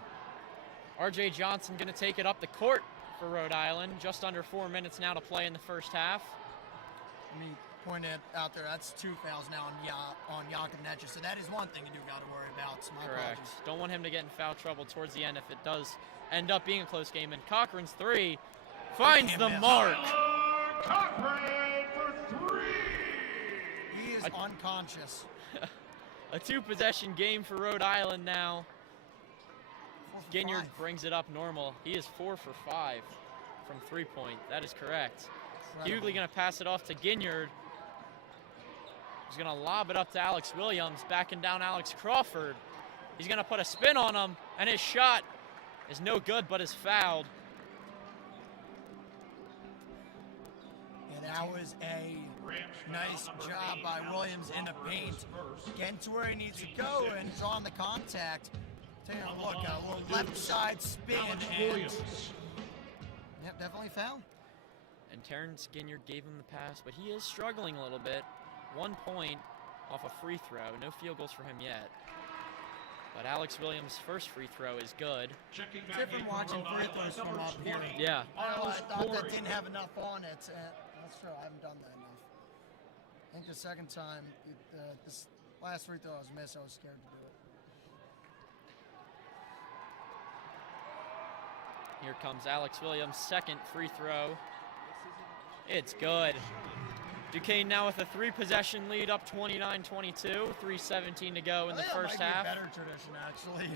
RJ Johnson going to take it up the court for Rhode Island. Just under 4 minutes now to play in the first half. Let me point it out there. That's 2 fouls now on Yakubnetchis. So that is one thing you do got to worry about. So my Correct. apologies. Don't want him to get in foul trouble towards the end if it does end up being a close game. And Cochran's three finds the mark. Cochran for 3. He is unconscious. A 2-possession game for Rhode Island now. 4 for Ginyard 5. brings it up normal. He is 4 for 5 from 3-point. That is correct. Incredible. Hughley going to pass it off to Ginyard. He's going to lob it up to Alex Williams, backing down Alex Crawford. He's going to put a spin on him, and his shot is no good, but is fouled. And that was a nice job by Williams in the paint, getting to where he needs to go and drawing the contact. Taking a look, a little left side spin, and yep, definitely foul. And Terrence Ginyard gave him the pass, but he is struggling a little bit. 1 point off a free throw. No field goals for him yet. But Alex Williams' first free throw is good. Different watching free throws from up here. Yeah. I thought that didn't have enough on it. That's true. I haven't done that enough. I think the second time, this last free throw I was missed, I was scared to do it. Here comes Alex Williams' second free throw. It's good. Duquesne now with a 3-possession lead, up 29-22. 3:17 to go in the first half. That might be a better tradition, actually.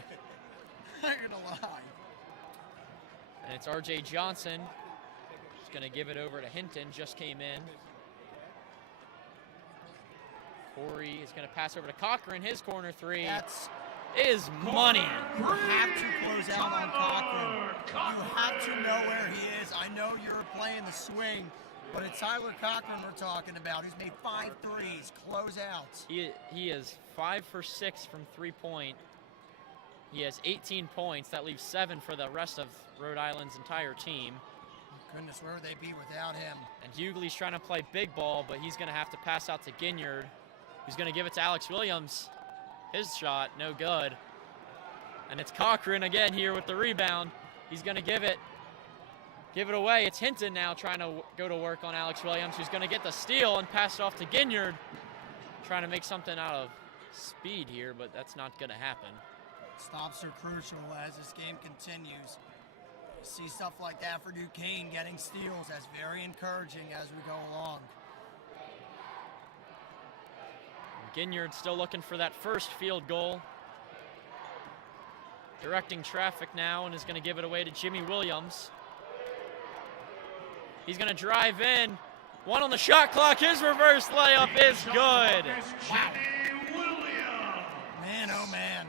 Not gonna lie. And it's RJ Johnson. He's gonna give it over to Hinton, just came in. Corey is gonna pass over to Cochran, his corner three. Is money. You have to close out on Cochran. You have to know where he is. I know you're playing the swing, but it's Tyler Cochran we're talking about. He's made 5 threes. Close out. He is 5 for 6 from 3-point. He has 18 points. That leaves 7 for the rest of Rhode Island's entire team. Goodness, where would they be without him? And Hughley's trying to play big ball, but he's going to have to pass out to Ginyard, who's going to give it to Alex Williams. His shot, no good. And it's Cochran again here with the rebound. He's going to give it away. It's Hinton now trying to go to work on Alex Williams, who's going to get the steal and pass it off to Ginyard. Trying to make something out of speed here, but that's not going to happen. Stops are crucial as this game continues. You see stuff like that for Duquesne getting steals. That's very encouraging as we go along. Ginyard still looking for that first field goal. Directing traffic now and is going to give it away to Jimmy Williams. He's going to drive in. 1 on the shot clock. His reverse layup is good. Wow. Man, oh man.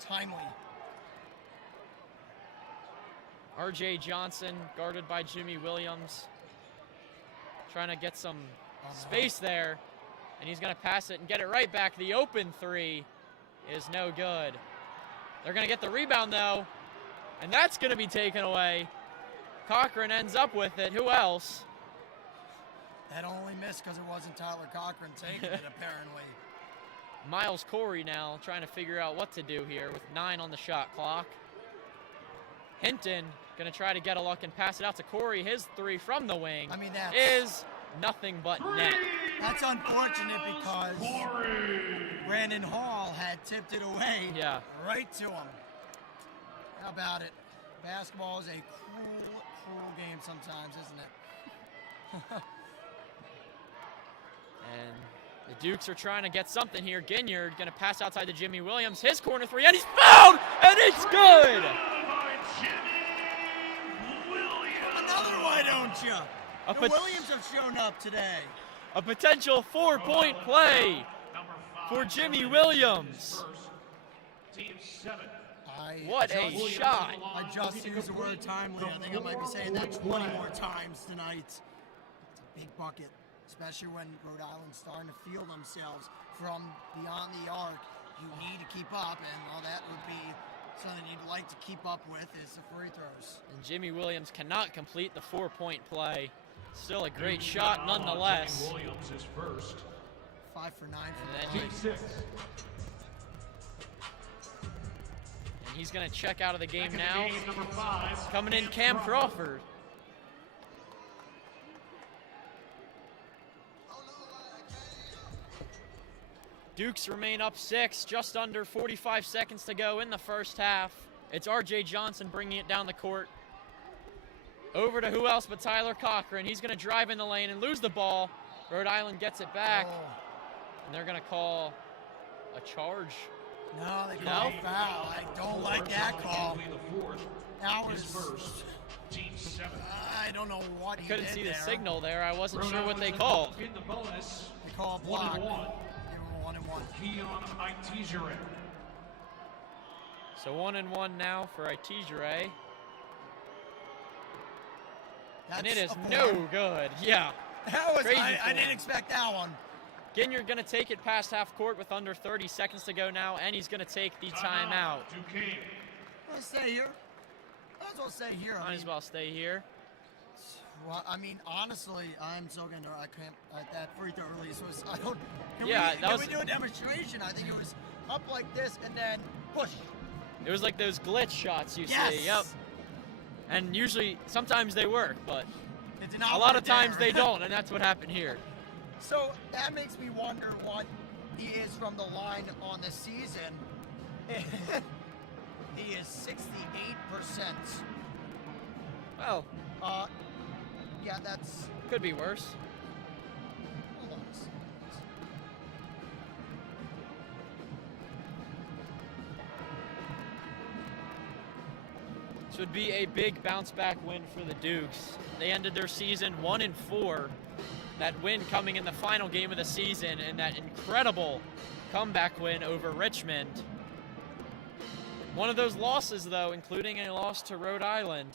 Timely. RJ Johnson guarded by Jimmy Williams. Trying to get some space there. And he's going to pass it and get it right back. The open three is no good. They're going to get the rebound, though. And that's going to be taken away. Cochran ends up with it. Who else? That only missed because it wasn't Tyler Cochran taking it, apparently. Miles Corey now trying to figure out what to do here with 9 on the shot clock. Hinton going to try to get a look and pass it out to Corey. His 3 from the wing is nothing but net. That's unfortunate because Brandon Hall had tipped it away right to him. How about it? Basketball is a cruel, cruel game sometimes, isn't it? And the Dukes are trying to get something here. Ginyard going to pass outside to Jimmy Williams. His corner 3, and he's fouled, and it's good! Another why don't you? The Williams have shown up today. A potential 4-point play for Jimmy Williams. What a shot. I just used the word timely. I think I might be saying that 20 more times tonight. It's a big bucket, especially when Rhode Island's starting to feel themselves from beyond the arc. You need to keep up, and all that would be something you'd like to keep up with is the free throws. And Jimmy Williams cannot complete the 4-point play. Still a great shot nonetheless. Jimmy Williams is first. 5 for 9 for And he's going to check out of the game now. Coming in, Cam Crawford. Dukes remain up 6, just under 45 seconds to go in the first half. It's R.J. Johnson bringing it down the court. Over to who else but Tyler Cochran. He's going to drive in the lane and lose the ball. Rhode Island gets it back. And they're going to call a charge. No, they call a foul. I don't like that call. That was I don't know what he did. Couldn't see the signal there. I wasn't sure what they called. In the bonus, they call a block. 1-1. They were 1-1. Keon Itejere. So 1-1 now for Itejere. And it is no good. Yeah. That was, Crazy I didn't expect that one. Ginyard going to take it past half court with under 30 seconds to go now, and he's going to take the timeout. Duquesne. Let's stay here. Might as well stay here. Might as well stay here. Well, I mean, honestly, I'm so gonna. I can't. That free throw release was. I don't. Can we do a demonstration? I think it was up like this and then push. It was like those glitch shots you Yes. see. Yep. And usually, sometimes they work, but It did not a lot work of times there. they don't, and that's what happened here. So that makes me wonder what he is from the line on the season. He is 68%. Well, yeah, that's. could be worse. Hold on a second. This would be a big bounce back win for the Dukes. They ended their season 1-4. That win coming in the final game of the season, and that incredible comeback win over Richmond. One of those losses, though, including a loss to Rhode Island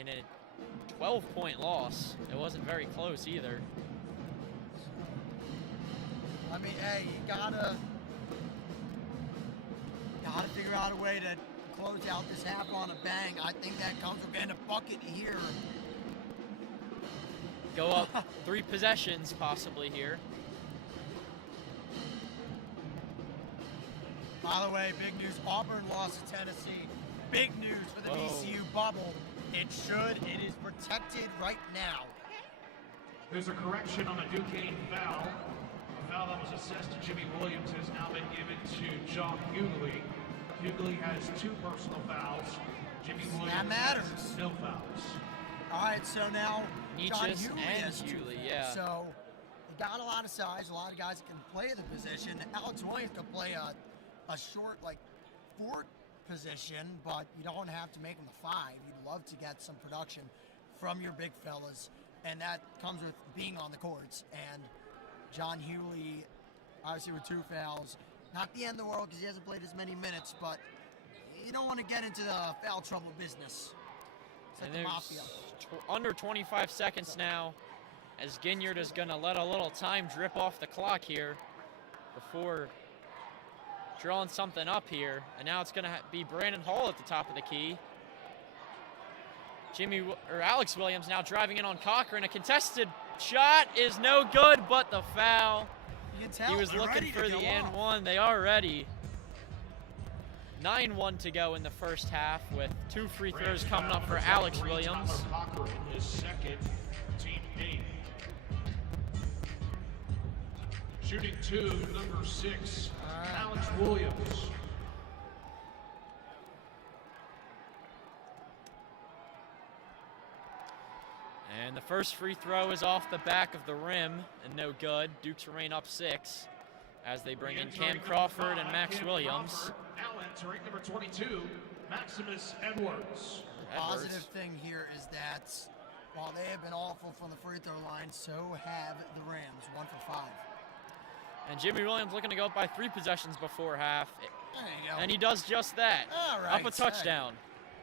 in a 12-point loss. It wasn't very close either. I mean, hey, you gotta figure out a way to close out this half on a bang. I think that comes with getting a bucket here. Go up 3 possessions possibly here. By the way, big news, Auburn lost to Tennessee. Big news for the VCU bubble. It is protected right now. There's a correction on a Duquesne foul. The foul that was assessed to Jimmy Williams has now been given to John Hughley. Hughley has 2 personal fouls. Jimmy Williams That matters. has no fouls. All right, so now John Nietzsche Hughley and has 2. Hughley, yeah. So they got a lot of size, a lot of guys that can play the position. Alex Williams can play a short, like, 4 position, but you don't have to make him a 5. You'd love to get some production from your big fellas, and that comes with being on the courts. And John Hughley, obviously with 2 fouls, not the end of the world because he hasn't played as many minutes, but you don't want to get into the foul trouble business. It's like And the there's mafia. under 25 seconds now, as Ginyard is going to let a little time drip off the clock here before drawing something up here. And now it's going to be Brandon Hall at the top of the key. Alex Williams now driving in on Cochran. A contested shot is no good, but the foul You can tell He was they're looking ready to for the go and off. one. They are ready. 9-1 to go in the first half with 2 free throws coming up for Alex Williams. Tyler Cochran, his second, team 8. Shooting 2, number 6, Alex Williams. And the first free throw is off the back of the rim and no good. Dukes remain up 6 as they bring in Cam Crawford and Max Williams. Now entering number 22, Maximus Edwards. The positive thing here is that while they have been awful from the free throw line, so have the Rams, 1 for 5. And Jimmy Williams looking to go up by 3 possessions before half. There you go. And he does just that. All right. Up a touchdown.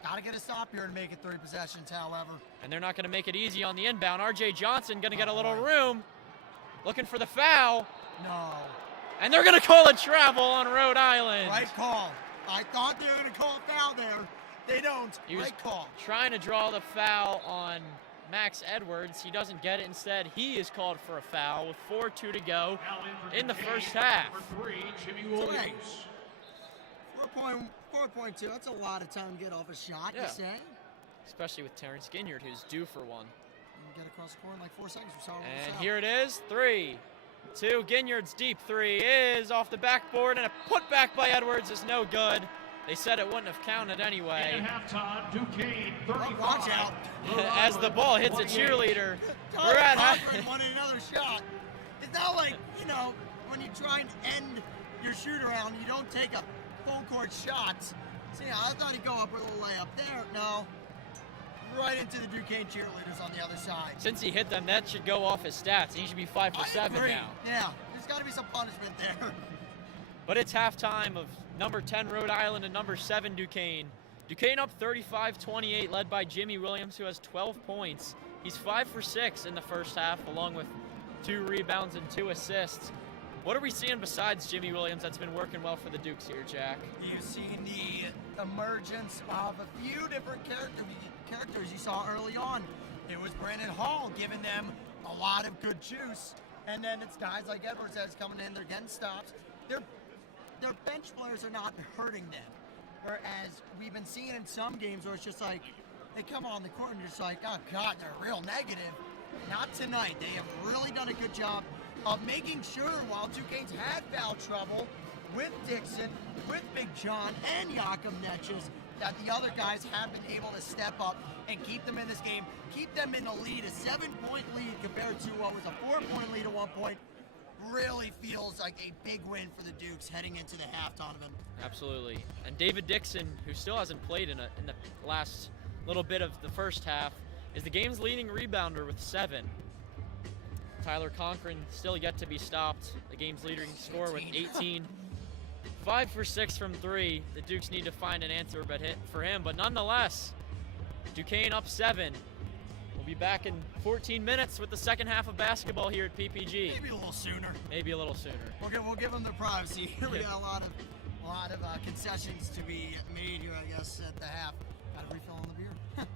Got to get a stop here and make it 3 possessions, however. And they're not going to make it easy on the inbound. RJ Johnson going to get a little room. Looking for the foul. No. And they're going to call a travel on Rhode Island. Right call. I thought they were going to call a foul there. They don't. He was right call. trying to draw the foul on Max Edwards. He doesn't get it. Instead, he is called for a foul with 4:2 to go in the first half. Number 3, Jimmy Williams. 4.2. That's a lot of time to get off a shot, Yeah. you say? Especially with Terrence Ginyard, who's due for one. And get across the court in like 4 seconds. We saw it And with here it is, 3, 2. Ginyard's deep 3 is off the backboard, and a putback by Edwards is no good. They said it wouldn't have counted anyway. At halftime, Duquesne 35. Watch out. As the ball hits a cheerleader. Tyler We're at Cochran wanted another shot. It's not like, when you try and end your shoot around, you don't take a full court shot. See, I thought he'd go up with a little layup there. No. Right into the Duquesne cheerleaders on the other side. Since he hit them, that should go off his stats. He should be 5 for 7 agree. now. Yeah, there's got to be some punishment there. But it's halftime of number 10 Rhode Island and number 7 Duquesne. Duquesne up 35-28, led by Jimmy Williams, who has 12 points. He's 5 for 6 in the first half, along with 2 rebounds and 2 assists. What are we seeing besides Jimmy Williams that's been working well for the Dukes here, Jack? You've seen the emergence of a few different characters you saw early on. It was Brandon Hall giving them a lot of good juice, and then it's guys like Edwards that's coming in, they're getting stops. Their bench players are not hurting them. Or as we've been seeing in some games where it's just like, they come on the court and you're just like, oh God, they're real negative. Not tonight. They have really done a good job of making sure while Duquesne's had foul trouble with Dixon, with Big John, and Jakob Netches, that the other guys have been able to step up and keep them in this game, keep them in the lead, a 7-point lead compared to what was a 4-point lead at one point. Really feels like a big win for the Dukes heading into the halftime of it. Absolutely. And David Dixon, who still hasn't played in the last little bit of the first half, is the game's leading rebounder with 7. Tyler Cochran still yet to be stopped, the game's leading scorer with 18. 5 for 6 from 3. The Dukes need to find an answer for him, but nonetheless, Duquesne up 7. We'll be back in 14 minutes with the second half of basketball here at PPG. Maybe a little sooner. Maybe a little sooner. We'll give them their privacy. We got a lot of concessions to be made here, I guess, at the half. Got to refill on the beer.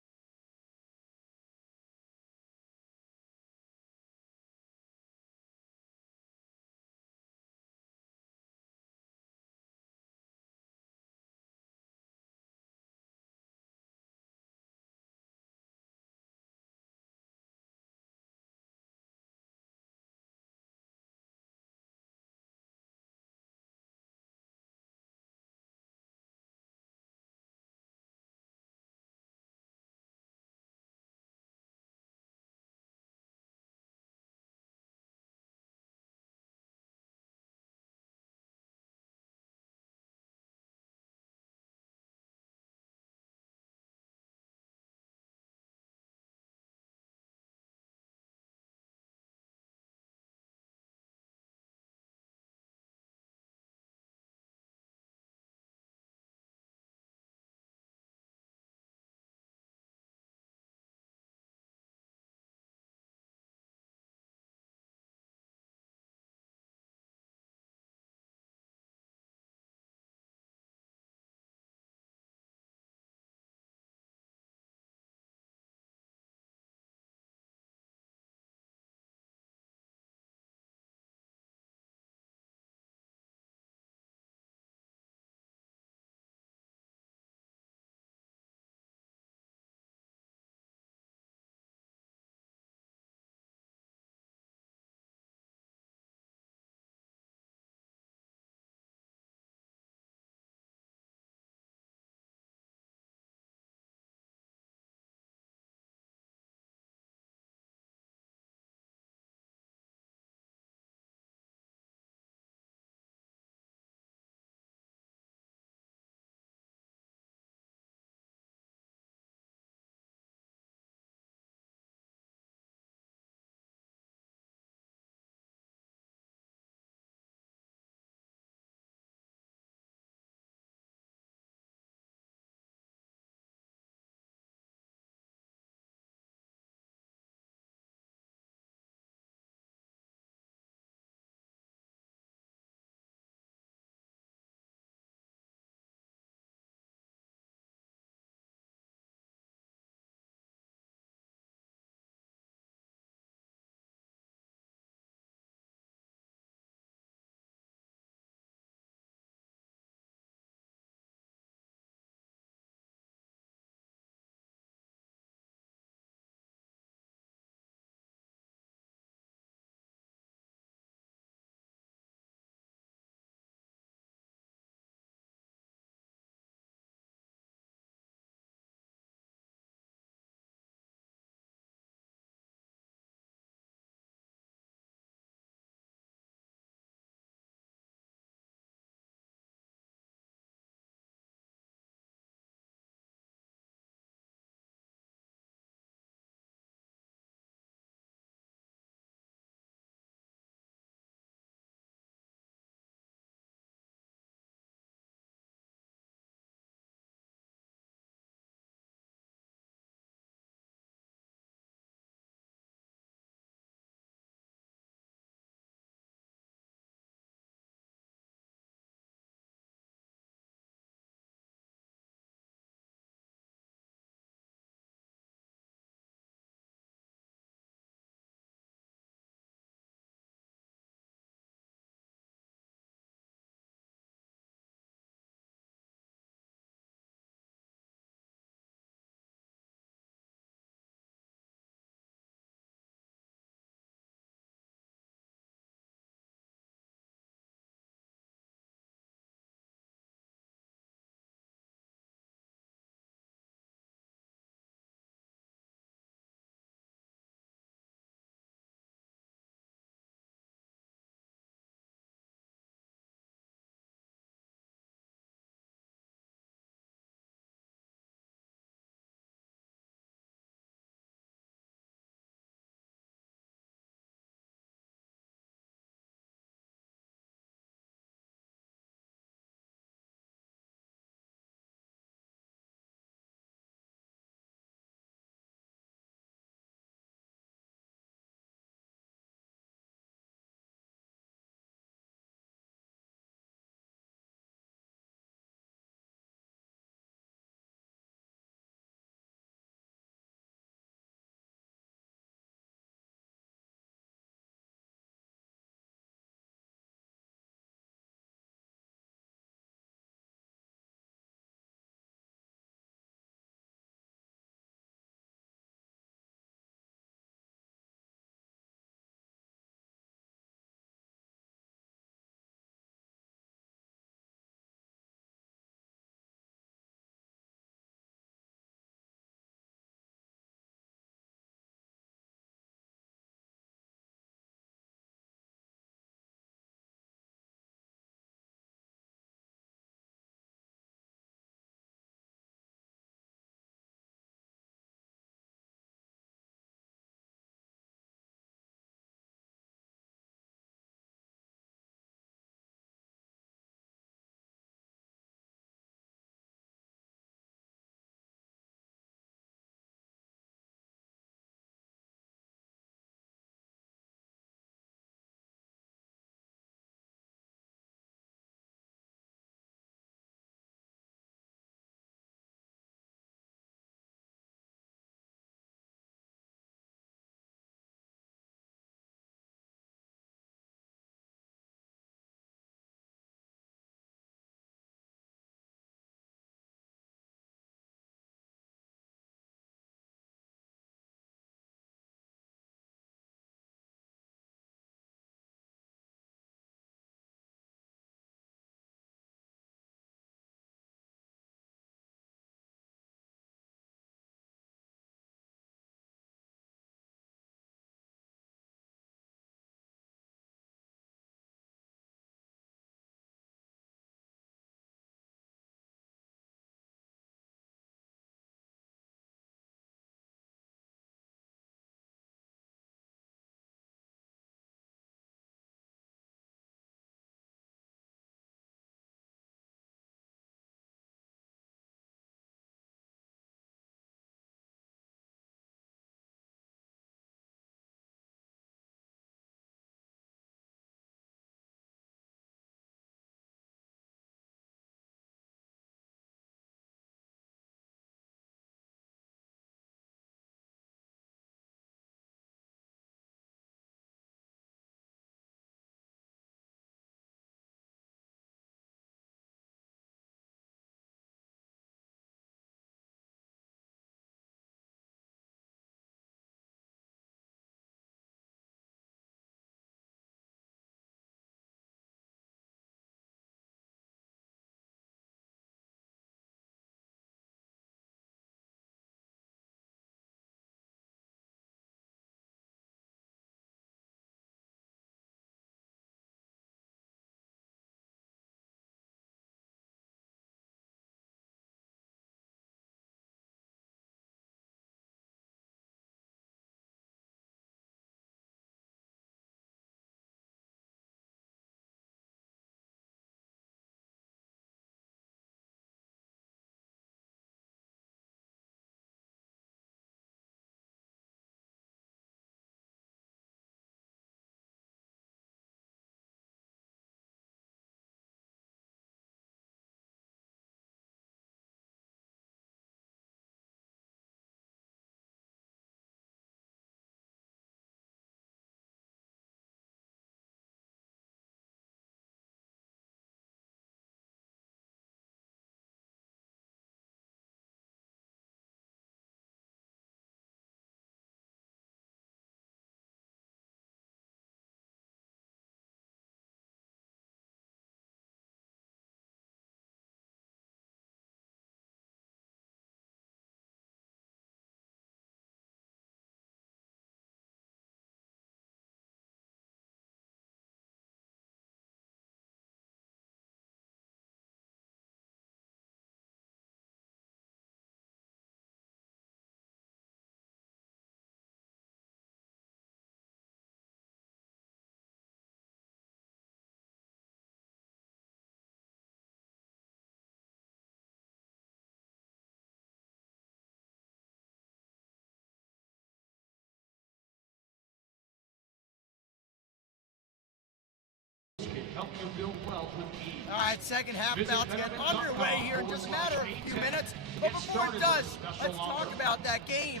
help you build wealth with ease. All right, second half about to get underway here in just a matter of a few minutes. But before it does, let's talk about that game,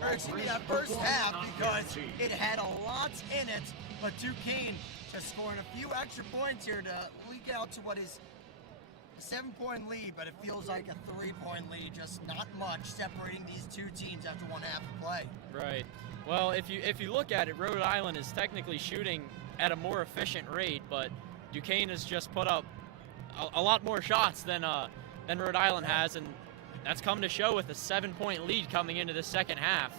or excuse me, that first half, because it had a lot in it. But Duquesne just scoring a few extra points here to leak out to what is a 7-point lead, but it feels like a 3-point lead, just not much separating these two teams after one half of play. Right. Well, if you look at it, Rhode Island is technically shooting at a more efficient rate, but Duquesne has just put up a lot more shots than Rhode Island has, and that's come to show with a 7-point lead coming into the second half.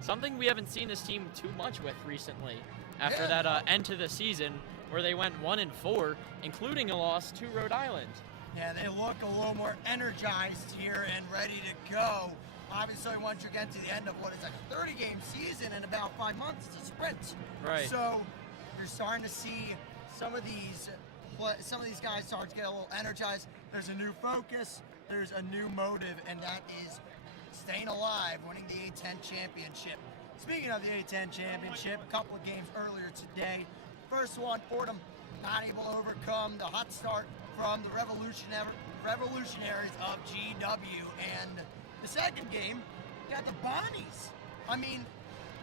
Something we haven't seen this team too much with recently after that end to the season where they went 1-4, including a loss to Rhode Island. Yeah, they look a little more energized here and ready to go. Obviously, once you get to the end of what is like a 30-game season in about 5 months, it's a sprint. Right. So you're starting to see some of these guys start to get a little energized. There's a new focus, there's a new motive, and that is staying alive, winning the A10 championship. Speaking of the A10 championship, a couple of games earlier today. First one, Fordham not able to overcome the hot start from the revolutionaries of GW, and the second game got the Bonnies. I mean,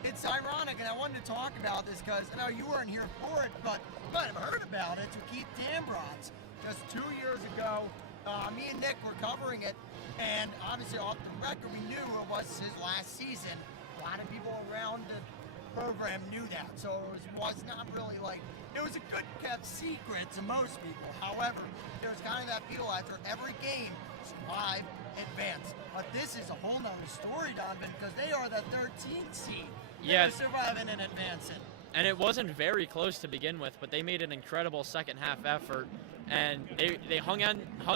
it's ironic, and I wanted to talk about this because I know you weren't here for it, but you might have heard about it. To Keith Dambrons, just 2 years ago, me and Nick were covering it, and obviously off the record, we knew it was his last season. A lot of people around the program knew that, so it was not really like, it was a good kept secret to most people. However, there was kind of that feel after every game, survive, advance. But this is a whole nother story, Donovan, because they are the 13th seed. Yeah. They're surviving and advancing. And it wasn't very close to begin with, but they made an incredible second half effort, and they hung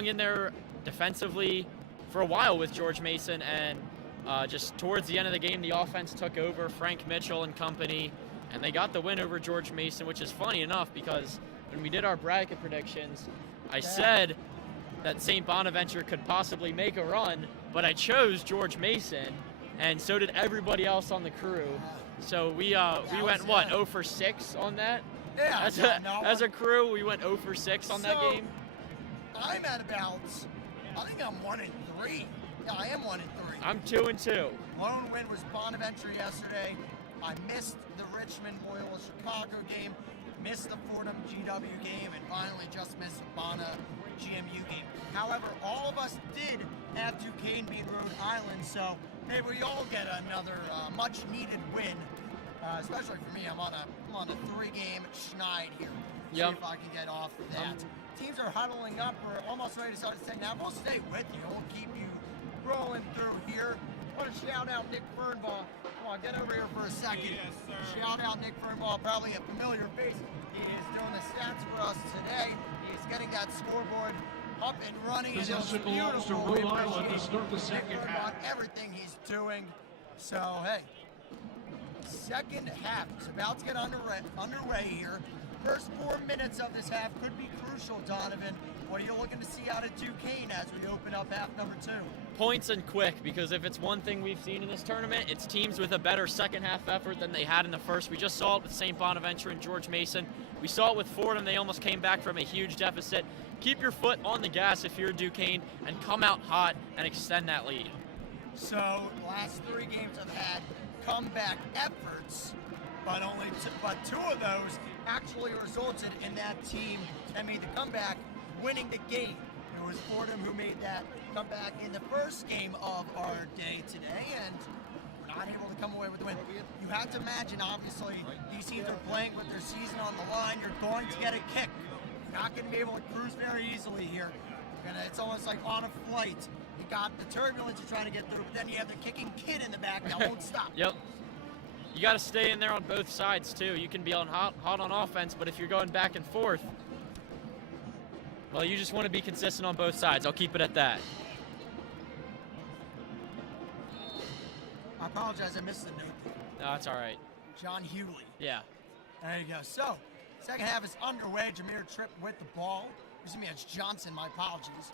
in there defensively for a while with George Mason, and just towards the end of the game, the offense took over, Frank Mitchell and company, and they got the win over George Mason, which is funny enough because when we did our bracket predictions, I said that St. Bonaventure could possibly make a run, but I chose George Mason, and so did everybody else on the crew. So we went, 0 for 6 on that? Yeah. As a crew, we went 0 for 6 on that game. I'm at about, I think I'm 1-3. Yeah, I am 1-3. I'm 2-2. Lone win was Bonaventure yesterday. I missed the Richmond Loyola Chicago game, missed the Fordham GW game, and finally just missed the Bona GMU game. However, all of us did have Duquesne beat Rhode Island, so maybe we all get another much-needed win. Especially for me, I'm on a 3-game schneid here. See if I can get off of that. Teams are huddling up. We're almost ready to start the second half. We'll stay with you. We'll keep you rolling through here. I want to shout out Nick Fernbaugh. Come on, get over here for a second. Yes, sir. Shout out Nick Fernbaugh, probably a familiar face. He is doing the stats for us today. He's getting that scoreboard up and running. Possession belongs to Rhode Island to start the second half. Everything he's doing. So, hey, second half is about to get underway here. First 4 minutes of this half could be crucial, Donovan. What are you looking to see out of Duquesne as we open up half number 2? Points and quick, because if it's one thing we've seen in this tournament, it's teams with a better second half effort than they had in the first. We just saw it with St. Bonaventure and George Mason. We saw it with Fordham. They almost came back from a huge deficit. Keep your foot on the gas if you're Duquesne and come out hot and extend that lead. So, last 3 games have had comeback efforts, but two of those actually resulted in that team that made the comeback winning the game. It was Fordham who made that comeback in the first game of our day today, and we're not able to come away with the win. You have to imagine, obviously, these teams are playing with their season on the line. You're going to get a kick. You're not going to be able to cruise very easily here. It's almost like on a flight. You got the turbulence you're trying to get through, but then you have the kicking kid in the back that won't stop. Yep. You got to stay in there on both sides, too. You can be on hot on offense, but if you're going back and forth, well, you just want to be consistent on both sides. I'll keep it at that. I apologize, I missed the note. No, it's all right. John Hewley. Yeah. There you go. So, second half is underway. Jameer Tripp with the ball. Excuse me, it's Johnson, my apologies.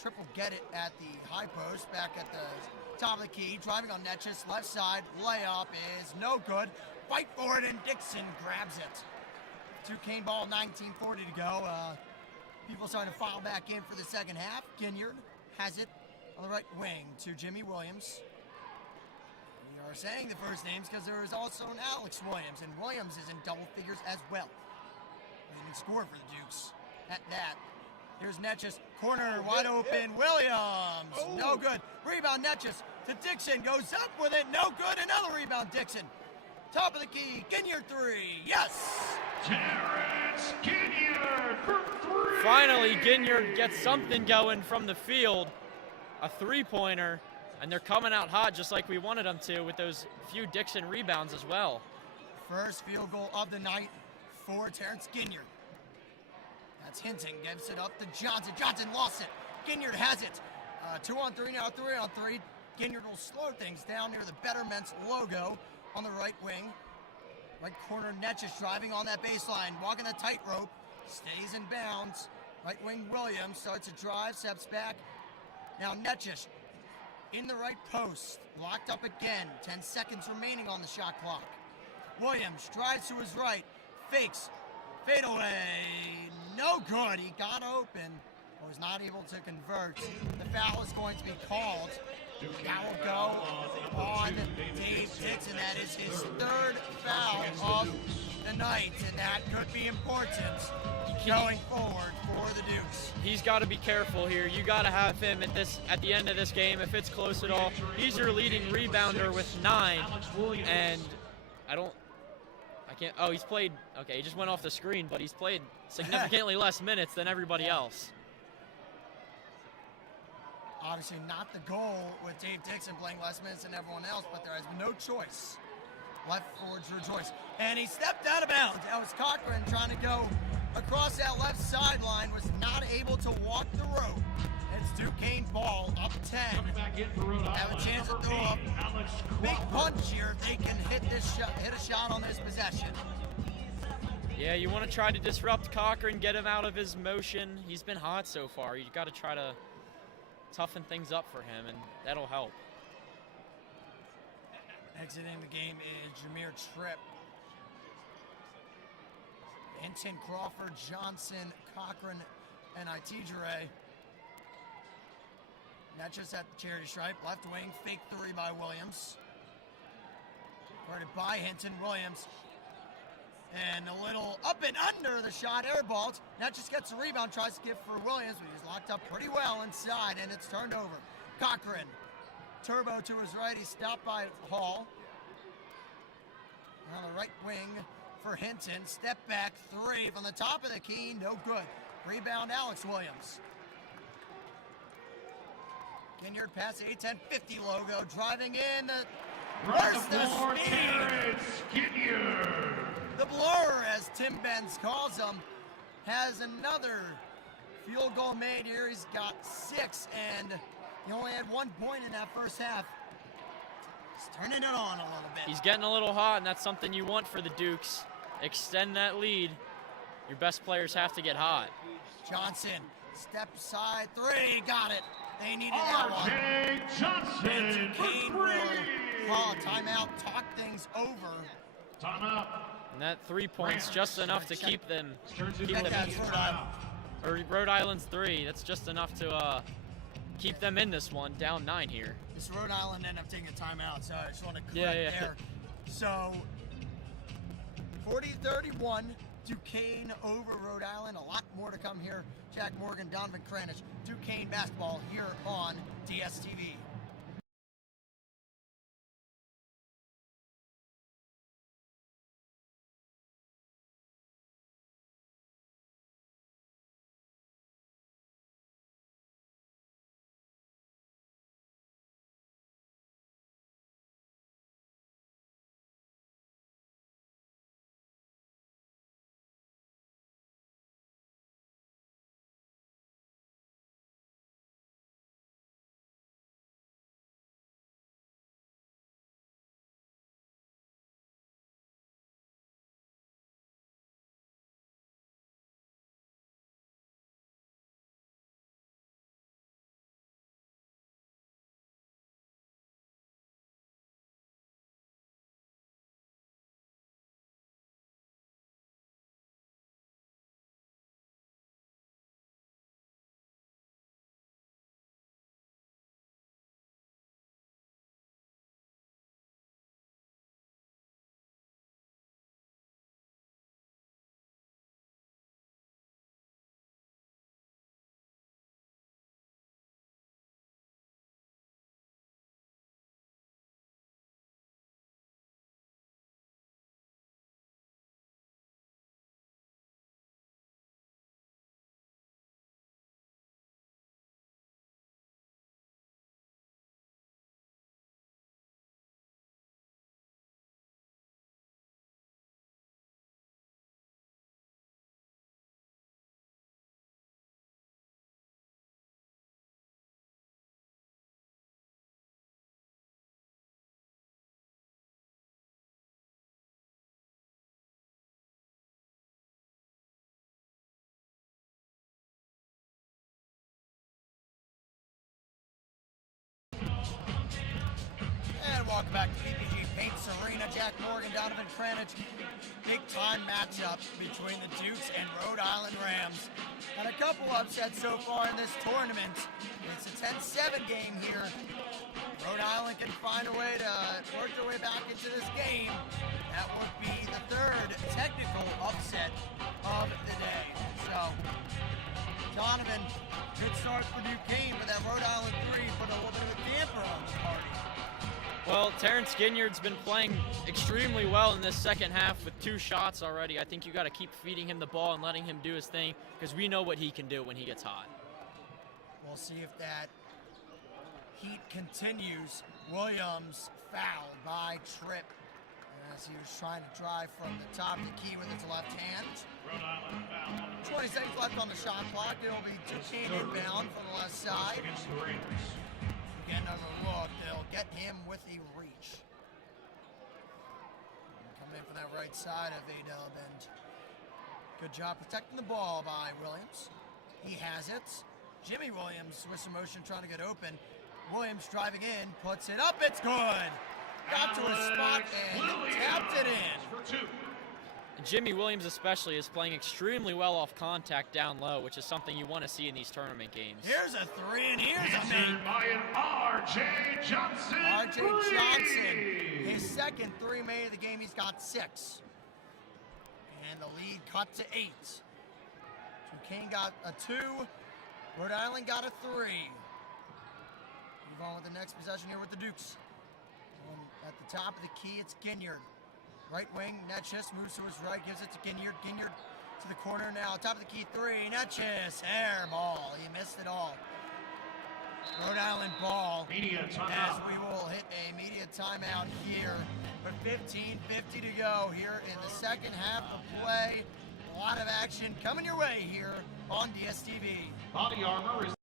Tripp will get it at the high post, back at the top of the key, driving on Netchus, left side, layup is no good. Fight for it, and Dixon grabs it. Duquesne ball, 19:40 to go. People starting to file back in for the second half. Ginyard has it on the right wing to Jimmy Williams. We are saying the first names because there is also an Alex Williams, and Williams is in double figures as well. Leading scorer for the Dukes at that. Here's Netchus, corner wide open, Williams, no good. Rebound Netchus to Dixon, goes up with it, no good. Another rebound Dixon. Top of the key, Ginyard three, yes! Terrence Ginyard for three. Finally, Ginyard gets something going from the field, a three-pointer, and they're coming out hot just like we wanted them to with those few Dixon rebounds as well. First field goal of the night for Terrence Ginyard. That's Hinton, gives it up to Johnson. Johnson lost it. Ginyard has it. 2-on-3 now, 3-on-3. Ginyard will slow things down near the Betterment's logo on the right wing. Right corner, Netchus driving on that baseline, walking the tightrope, stays in bounds. Right wing, Williams starts to drive, steps back. Now Netchus in the right post, locked up again. 10 seconds remaining on the shot clock. Williams drives to his right, fakes, fade away, no good. He got open, but was not able to convert. The foul is going to be called. That will go on Dave Dixon. That is his third foul of the night, and that could be important going forward for the Dukes. He's got to be careful here. You got to have him at the end of this game if it's close at all. He's your leading rebounder with 9, and he's played, okay, he just went off the screen, but he's played significantly less minutes than everybody else. Obviously not the goal with Dave Dixon playing less minutes than everyone else, but there has been no choice left for Drew Joyce. And he stepped out of bounds. That was Cochran trying to go across that left sideline, was not able to walk the rope. It's Duquesne ball, up 10. Have a chance to throw a big punch here if they can hit a shot on this possession. Yeah, you want to try to disrupt Cochran, get him out of his motion. He's been hot so far. You got to try to toughen things up for him, and that'll help. Exiting the game is Jameer Tripp. Hinton, Crawford, Johnson, Cochran, and Itijere. Netchus at the charity stripe. Left wing, fake three by Williams. Guarded by Hinton. Williams. And a little up and under the shot, airballed. Netchus gets the rebound, tries to give for Williams, but he's locked up pretty well inside, and it's turned over. Cochran. Turbo to his right. He's stopped by Hall. On the right wing for Hinton. Step back three from the top of the key. No good. Rebound, Alex Williams. Ginyard past the A10 50 logo. Driving in. Burst the speed. The blur, as Tim Benz calls him, has another field goal made here. He's got 6, and he only had 1 point in that first half. He's turning it on a little bit. He's getting a little hot, and that's something you want for the Dukes. Extend that lead. Your best players have to get hot. Johnson, step side three, got it. They needed that one. R.J. Johnson And Duquesne for will three. call a timeout, talk things over. Timeout. And that 3 points just enough to keep them. That's Rhode Island. Or Rhode Island's 3. That's just enough to keep them in this one, down 9 here. This Rhode Island ended up taking a timeout, so I just want to correct there. So, 40-31, Duquesne over Rhode Island. A lot more to come here. Jack Morgan, Donovan Kranich, Duquesne basketball here on DSTV. Welcome back to PPG Paint Arena. Jack Morgan, Donovan Kranich. Big time matchup between the Dukes and Rhode Island Rams. And a couple upsets so far in this tournament. It's a 10-7 game here. Rhode Island can find a way to work their way back into this game. That would be the third technical upset of the day. So, Donovan, good start for Duquesne, but that Rhode Island 3 put a little bit of a damper on the party. Well, Terrence Ginyard's been playing extremely well in this second half with 2 shots already. I think you got to keep feeding him the ball and letting him do his thing because we know what he can do when he gets hot. We'll see if that heat continues. Williams fouled by Tripp as he was trying to drive from the top of the key with his left hand. Rhode Island foul. 20 seconds left on the shot clock. It'll be Duquesne inbound from the left side. Against the Rams. Again, another look. They'll get him with a reach. Coming in from that right side of A-Dub, and good job protecting the ball by Williams. He has it. Jimmy Williams with some motion trying to get open. Williams driving in, puts it up, it's good. Got to a spot and tapped it in. For 2. Jimmy Williams especially is playing extremely well off contact down low, which is something you want to see in these tournament games. Here's a 3 and here's a Answered make. by an R.J. Johnson. R.J. three. Johnson, his second 3 made of the game, he's got 6. And the lead cut to 8. Duquesne got a 2, Rhode Island got a 3. Move on with the next possession here with the Dukes. And at the top of the key, it's Ginyard. Right wing, Netchis moves to his right, gives it to Ginyard. Ginyard to the corner now. Top of the key, 3. Netchis, air ball. He missed it all. Rhode Island ball. Media As timeout. we will hit a media timeout here. With 15:50 to go here in the second half of play. A lot of action coming your way here on DSTV. Body armor is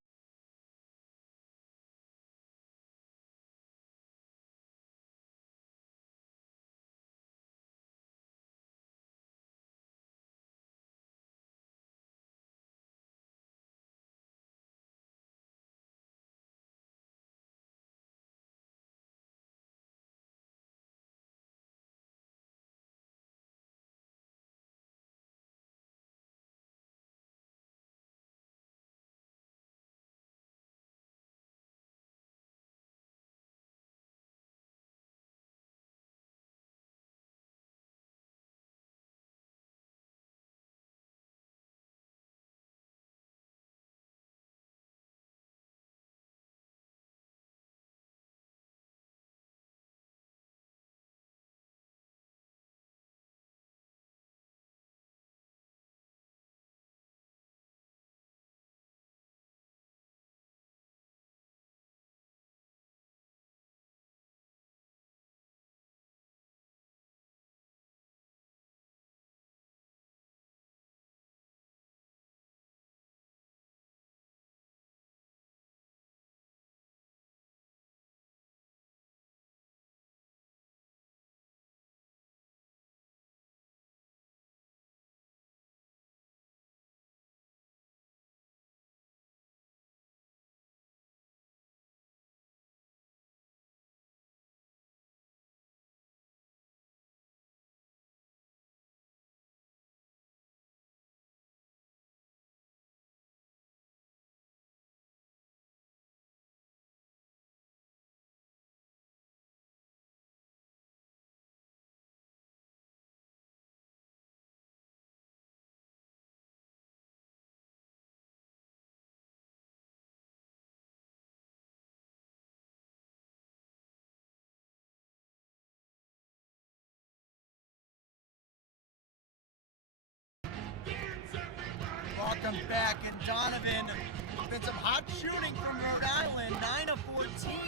Welcome back, and Donovan, there's been some hot shooting from Rhode Island, 9 of 14.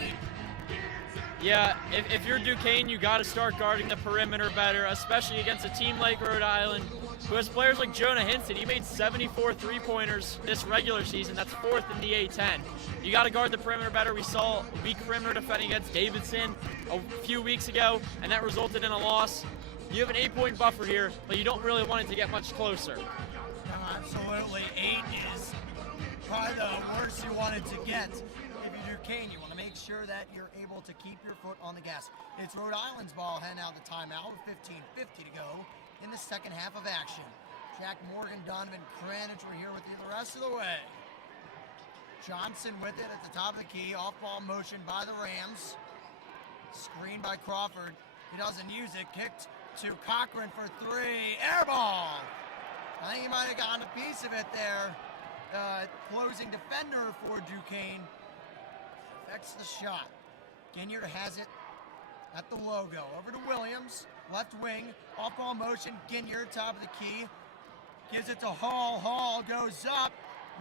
Yeah, if you're Duquesne, you got to start guarding the perimeter better, especially against a team like Rhode Island, who has players like Jonah Hinson. He made 74 three-pointers this regular season. That's 4th in the A10. You got to guard the perimeter better. We saw weak perimeter defending against Davidson a few weeks ago, and that resulted in a loss. You have an 8-point buffer here, but you don't really want it to get much closer. Absolutely, 8 is probably the worst you wanted to get if you're Duquesne, you want to make sure that you're able to keep your foot on the gas. It's Rhode Island's ball, heading out the timeout with 15:50 to go in the second half of action. Jack Morgan, Donovan Kranich were here with you the rest of the way. Johnson with it at the top of the key. Off-ball motion by the Rams. Screen by Crawford. He doesn't use it. Kicked to Cochran for three. Air ball! I think he might have gotten a piece of it there. Closing defender for Duquesne. Affects the shot. Ginyard has it at the logo. Over to Williams. Left wing. Off-ball motion. Ginyard, top of the key. Gives it to Hall. Hall goes up.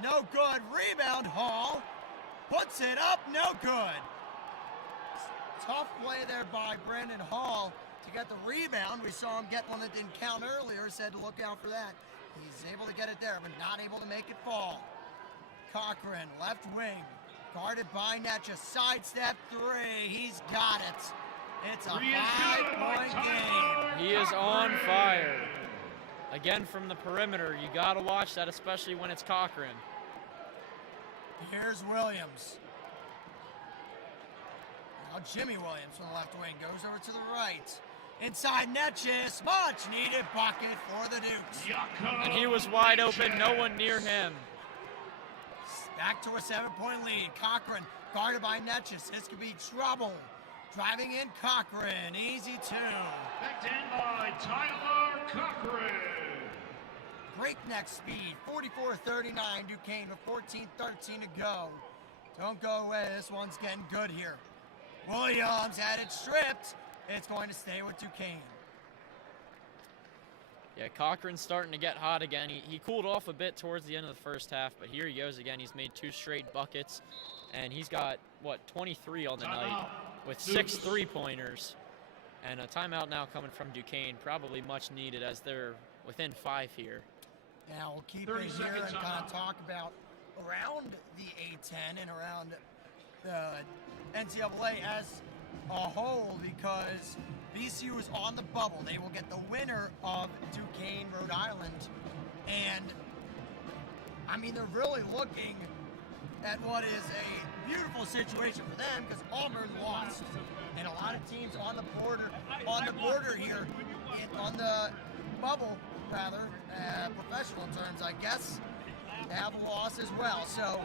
No good. Rebound, Hall. Puts it up. No good. Tough play there by Brandon Hall to get the rebound. We saw him get one that didn't count earlier. Said to look out for that. He's able to get it there, but not able to make it fall. Cochran, left wing. Guarded by Netcha. Sidestep three. He's got it. It's a 5-point game. He is on fire. Again, from the perimeter, you got to watch that, especially when it's Cochran. Here's Williams. Now Jimmy Williams from the left wing goes over to the right. Inside Netchis, much needed bucket for the Dukes. And he was wide open, no one near him. Back to a 7-point lead. Cochran guarded by Netchis. This could be trouble. Driving in Cochran, easy two. Backed in by Tyler Cochran. Breakneck speed, 44-39, Duquesne with 14:13 to go. Don't go away, this one's getting good here. Williams had it stripped. It's going to stay with Duquesne. Yeah, Cochran's starting to get hot again. He cooled off a bit towards the end of the first half, but here he goes again. He's made 2 straight buckets, and he's got, 23 on the night with 6 3-pointers. And a timeout now coming from Duquesne, probably much needed as they're within 5 here. Yeah, we'll keep it here and kind of talk about around the A10 and around the NCAA as a whole, because VCU is on the bubble. They will get the winner of Duquesne, Rhode Island. And, I mean, they're really looking at what is a beautiful situation for them because Auburn lost. And a lot of teams on the border here, on the bubble, rather, professional terms, I guess, have a loss as well. So,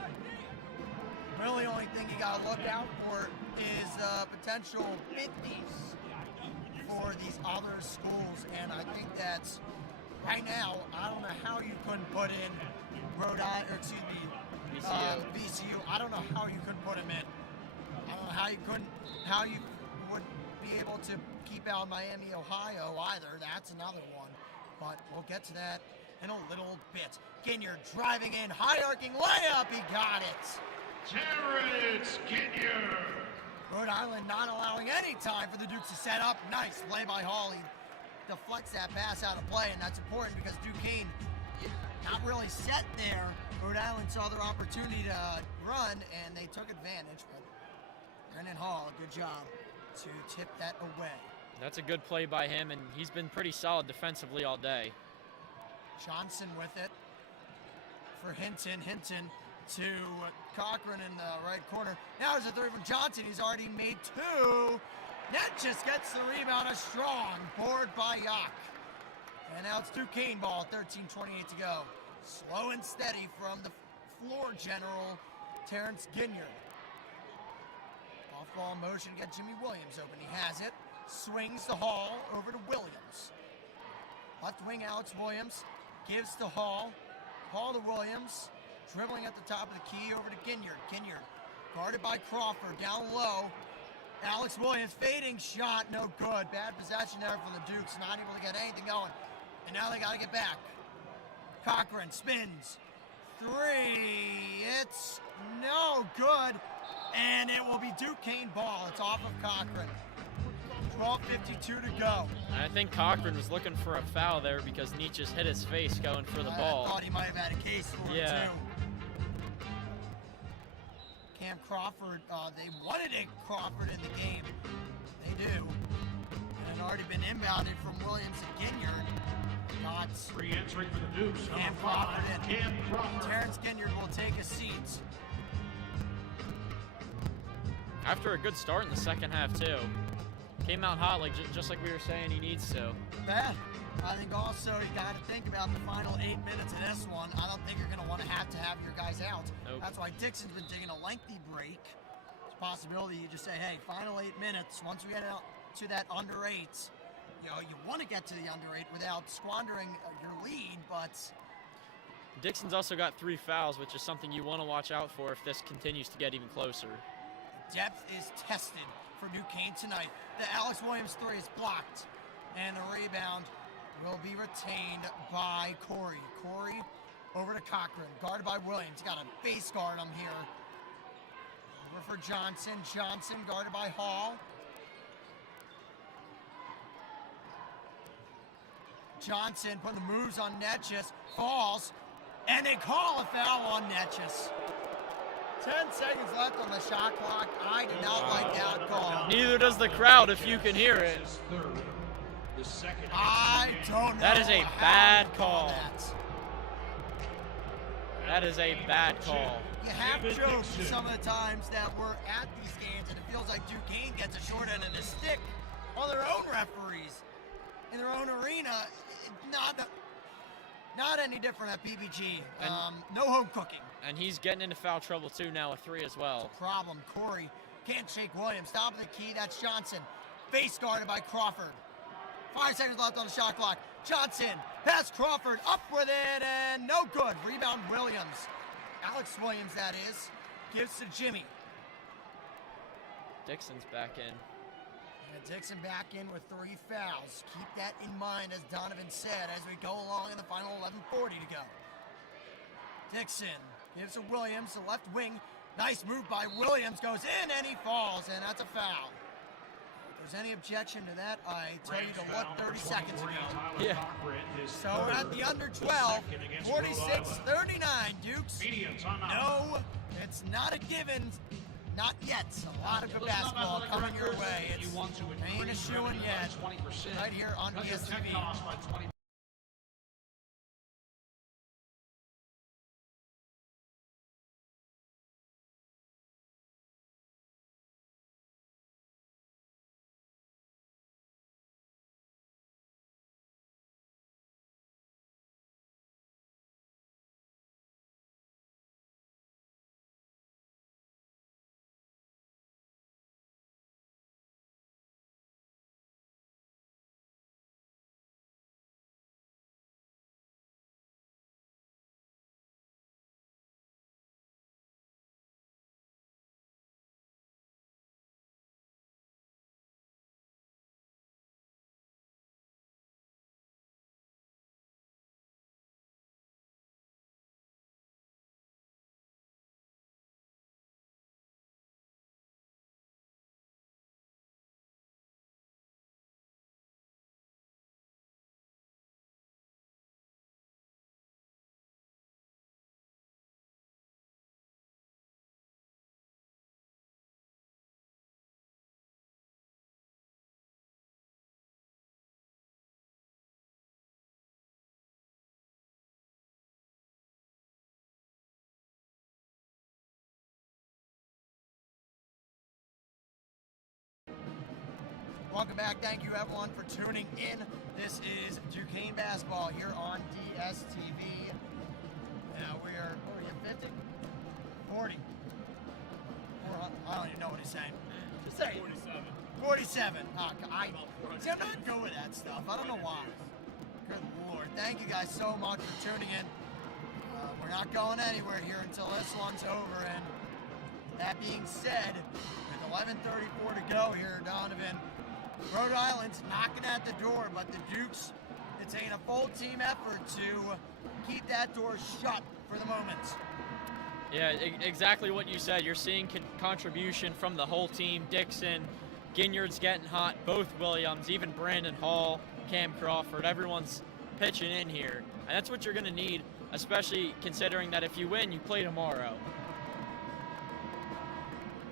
really only thing you got to look out for is potential 50s for these other schools. And I think that's, right now, I don't know how you couldn't put in Rhode Island, or excuse me, VCU. I don't know how you couldn't put them in. I don't know how you would be able to keep out Miami, Ohio either. That's another one. But we'll get to that in a little bit. Ginyard driving in, high arcing layup, he got it. Terrence Ginyard. Rhode Island not allowing any time for the Dukes to set up. Nice play by Hawley. Deflects that pass out of play, and that's important because Duquesne not really set there. Rhode Island saw their opportunity to run, and they took advantage. But Brennan Hall, good job to tip that away. That's a good play by him, and he's been pretty solid defensively all day. Johnson with it for Hinton. Hinton to Cochran in the right corner. Now there's a 3 from Johnson. He's already made 2. Net just gets the rebound. A strong board by Yak. And now it's Duquesne ball. 13:28 to go. Slow and steady from the floor general, Terrence Ginyard. Off-ball motion to get Jimmy Williams open. He has it. Swings the Hall over to Williams. Left wing Alex Williams gives to Hall. Hall to Williams. Dribbling at the top of the key over to Ginyard. Ginyard guarded by Crawford down low. Alex Williams fading shot, no good. Bad possession there for the Dukes, not able to get anything going. And now they got to get back. Cochran spins. 3. It's no good. And it will be Duquesne ball. It's off of Cochran. 12:52 to go. And I think Cochran was looking for a foul there because Nietzsche's hit his face going for the ball. I thought he might have had a case for it too. Cam Crawford, they wanted Crawford in the game. They do. And it had already been inbounded from Williams and Ginyard. Got re-entering for the Dukes. Cam Crawford in. Cam Crawford. Terrence Ginyard will take a seat. after a good start in the second half too. Came out hot, like just like we were saying he needs to. Yeah. I think also you got to think about the final 8 minutes of this one. I don't think you're going to want to have your guys out. Nope. That's why Dixon's been taking a lengthy break. It's a possibility you just say, hey, final 8 minutes. Once we get out to that under 8, you know, you want to get to the under 8 without squandering your lead, but Dixon's also got 3 fouls, which is something you want to watch out for if this continues to get even closer. depth is tested for Duquesne tonight. The Alex Williams 3 is blocked, and the rebound will be retained by Corey. Corey over to Cochran, guarded by Williams. Got a face guard him here. Over for Johnson. Johnson guarded by Hall. Johnson putting the moves on Netchus, falls, and they call a foul on Netchus. 10 seconds left on the shot clock. I did not like that call. Neither does the crowd if you can hear it. I don't know. That is a how bad to call. that. That is a bad call. You have joked some of the times that we're at these games, and it feels like Duquesne gets a short end of the stick on their own referees in their own arena. Not any different at PBG. No home cooking. And he's getting into foul trouble too now with 3 as well. Problem. Corey can't shake Williams. Top of the key. That's Johnson. Face guarded by Crawford. 5 seconds left on the shot clock. Johnson past Crawford. Up with it and no good. Rebound Williams. Alex Williams, that is. Gives to Jimmy. Dixon's back in. And Dixon back in with 3 fouls. Keep that in mind, as Donovan said, as we go along in the final 11:40 to go. Dixon gives to Williams, the left wing. Nice move by Williams. Goes in and he falls, and that's a foul. If there's any objection to that, I tell you to look 30 seconds ago. Yeah. So we're at the under 12, 46-39, Dukes. No, it's not a given. Not yet. A lot of good basketball coming your way. It's ain't a shoe-in yet. Right here on DSTV. Welcome back. Thank you, everyone, for tuning in. This is Duquesne basketball here on DSTV. Now we are, what are you, 50? 40. I don't even know what he's saying. Just say 47. 47. See, I'm not good with that stuff. I don't know why. Good Lord. Thank you guys so much for tuning in. We're not going anywhere here until this one's over. And that being said, with 11:34 to go here, Donovan, Rhode Island's knocking at the door, but the Dukes, it's taking a full team effort to keep that door shut for the moment. Yeah, exactly what you said. You're seeing contribution from the whole team. Dixon, Ginyard's getting hot, both Williams, even Brandon Hall, Cam Crawford, everyone's pitching in here. And that's what you're going to need, especially considering that if you win, you play tomorrow.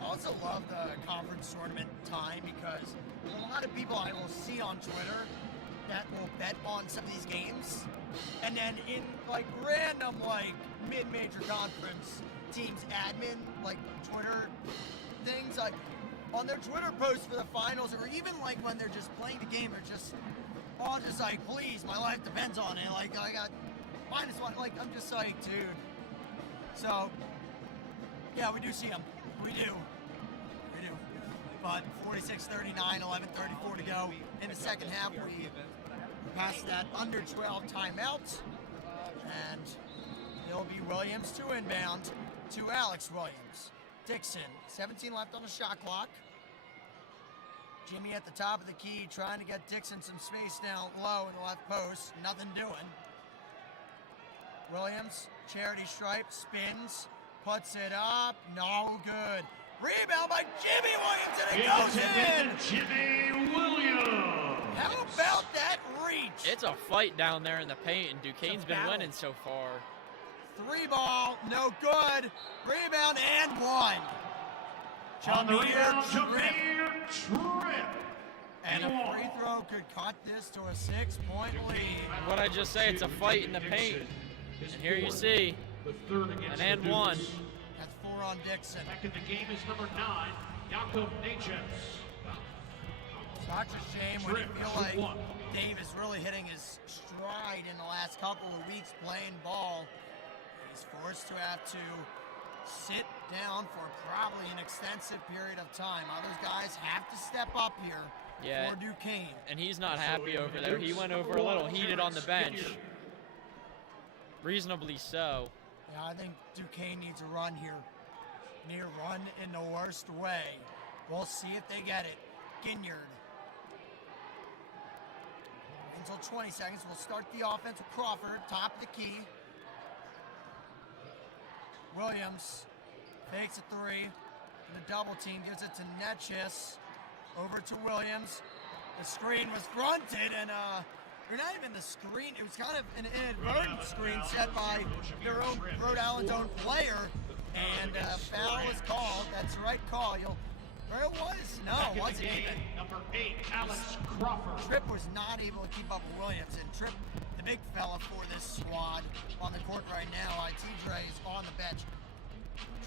I also love the conference tournament time because a lot of people I will see on Twitter that will bet on some of these games, and then in like random like mid-major conference teams admin like Twitter things like on their Twitter posts for the finals, or even like when they're just playing the game, they're just all just like, please, my life depends on it. Like, I got -1. Like, I'm just like, dude. So, yeah, we do see them. We do. But 46-39, 11:34 to go in the second half. We passed that under 12 timeout, and it'll be Williams to inbound to Alex Williams. Dixon, 17 left on the shot clock. Jimmy at the top of the key trying to get Dixon some space down low in the left post. Nothing doing. Williams, charity stripe, spins, puts it up. No good. Rebound by Jimmy Williams, and it goes in! Jimmy Williams! How about that reach? It's a fight down there in the paint, and Duquesne's been battle. winning so far. 3 ball, no good. Rebound and 1. On the rebound, Jameer Tripp. And a free throw could cut this to a 6-point lead. What I just say, it's a fight in the paint. And here you see The third against an and the one. Dukes. That's 4 on Dixon. Back in the game is number 9, Jakob Natchez. Such a shame when you Tripp, feel shoot like one. Dave is really hitting his stride in the last couple of weeks playing ball. He's forced to have to sit down for probably an extensive period of time. Others guys have to step up here Yeah. for Duquesne. And he's not happy over there. He went over a little heated on the bench. Reasonably so. Yeah, I think Duquesne needs a run here. Need a run in the worst way. We'll see if they get it. Ginyard. Until 20 seconds. We'll start the offense with Crawford, top of the key. Williams fakes a 3. The double team gives it to Natchez. Over to Williams. The screen was fronted, and or not even the screen. It was kind of an inadvertent screen set by their own Rhode Island's own player, and foul was called. That's the right call. Or it was. No, it wasn't even. Number 8, Alex Crawford. Tripp was not able to keep up with Williams, and Tripp, the big fella for this squad, on the court right now. TJ is on the bench.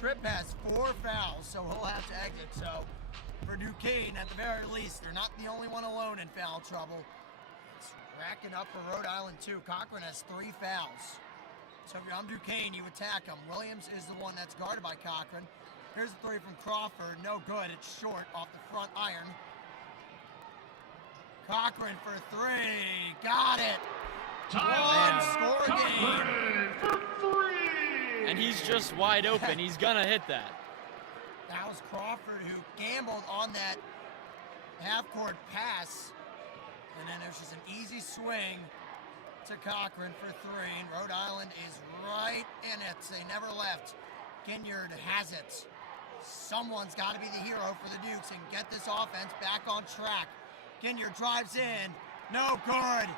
Tripp has 4 fouls, so he'll have to exit. So for Duquesne, at the very least, they're not the only one alone in foul trouble. It's racking up for Rhode Island too. Cochran has 3 fouls. So if you're on Duquesne, you attack him. Williams is the one that's guarded by Cochran. Here's the 3 from Crawford. No good. It's short off the front iron. Cochran for 3. Got it. One score game. For 3. And he's just wide open. He's gonna hit that. That was Crawford who gambled on that half-court pass. And then there's just an easy swing to Cochran for 3. And Rhode Island is right in it. They never left. Ginyard has it. Someone's got to be the hero for the Dukes and get this offense back on track. Ginyard drives in. No good.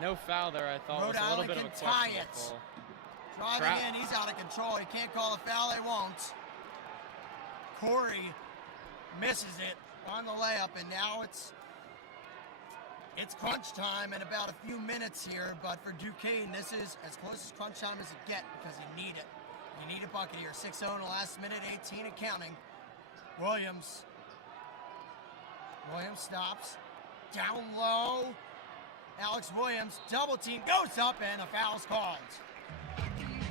No foul there, I thought. Rhode Was a little Island bit of a can tie questionable it. call. Driving in, he's out of control. He can't call a foul, they won't. Corey misses it on the layup, and now it's crunch time in about a few minutes here, but for Duquesne, this is as close as crunch time as it gets because you need it. You need a bucket here. 6-0 in the last minute, 18 and counting. Williams stops. Down low. Alex Williams, double team, goes up, and a foul's called.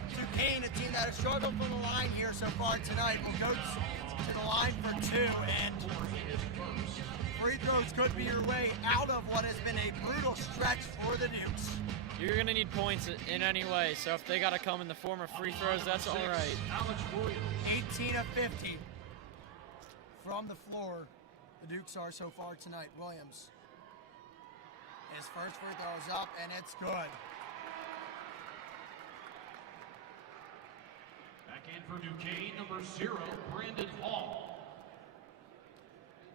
Duquesne, a team that has struggled from the line here so far tonight, will go to the line for 2, and free throws could be your way out of what has been a brutal stretch for the Dukes. You're going to need points in any way, so if they got to come in the form of free throws, that's all right. Alex Williams. 18 of 50 from the floor. The Dukes are so far tonight. Williams. His first free throw is up, and it's good. Back in for Duquesne, number 0, Brandon Hall.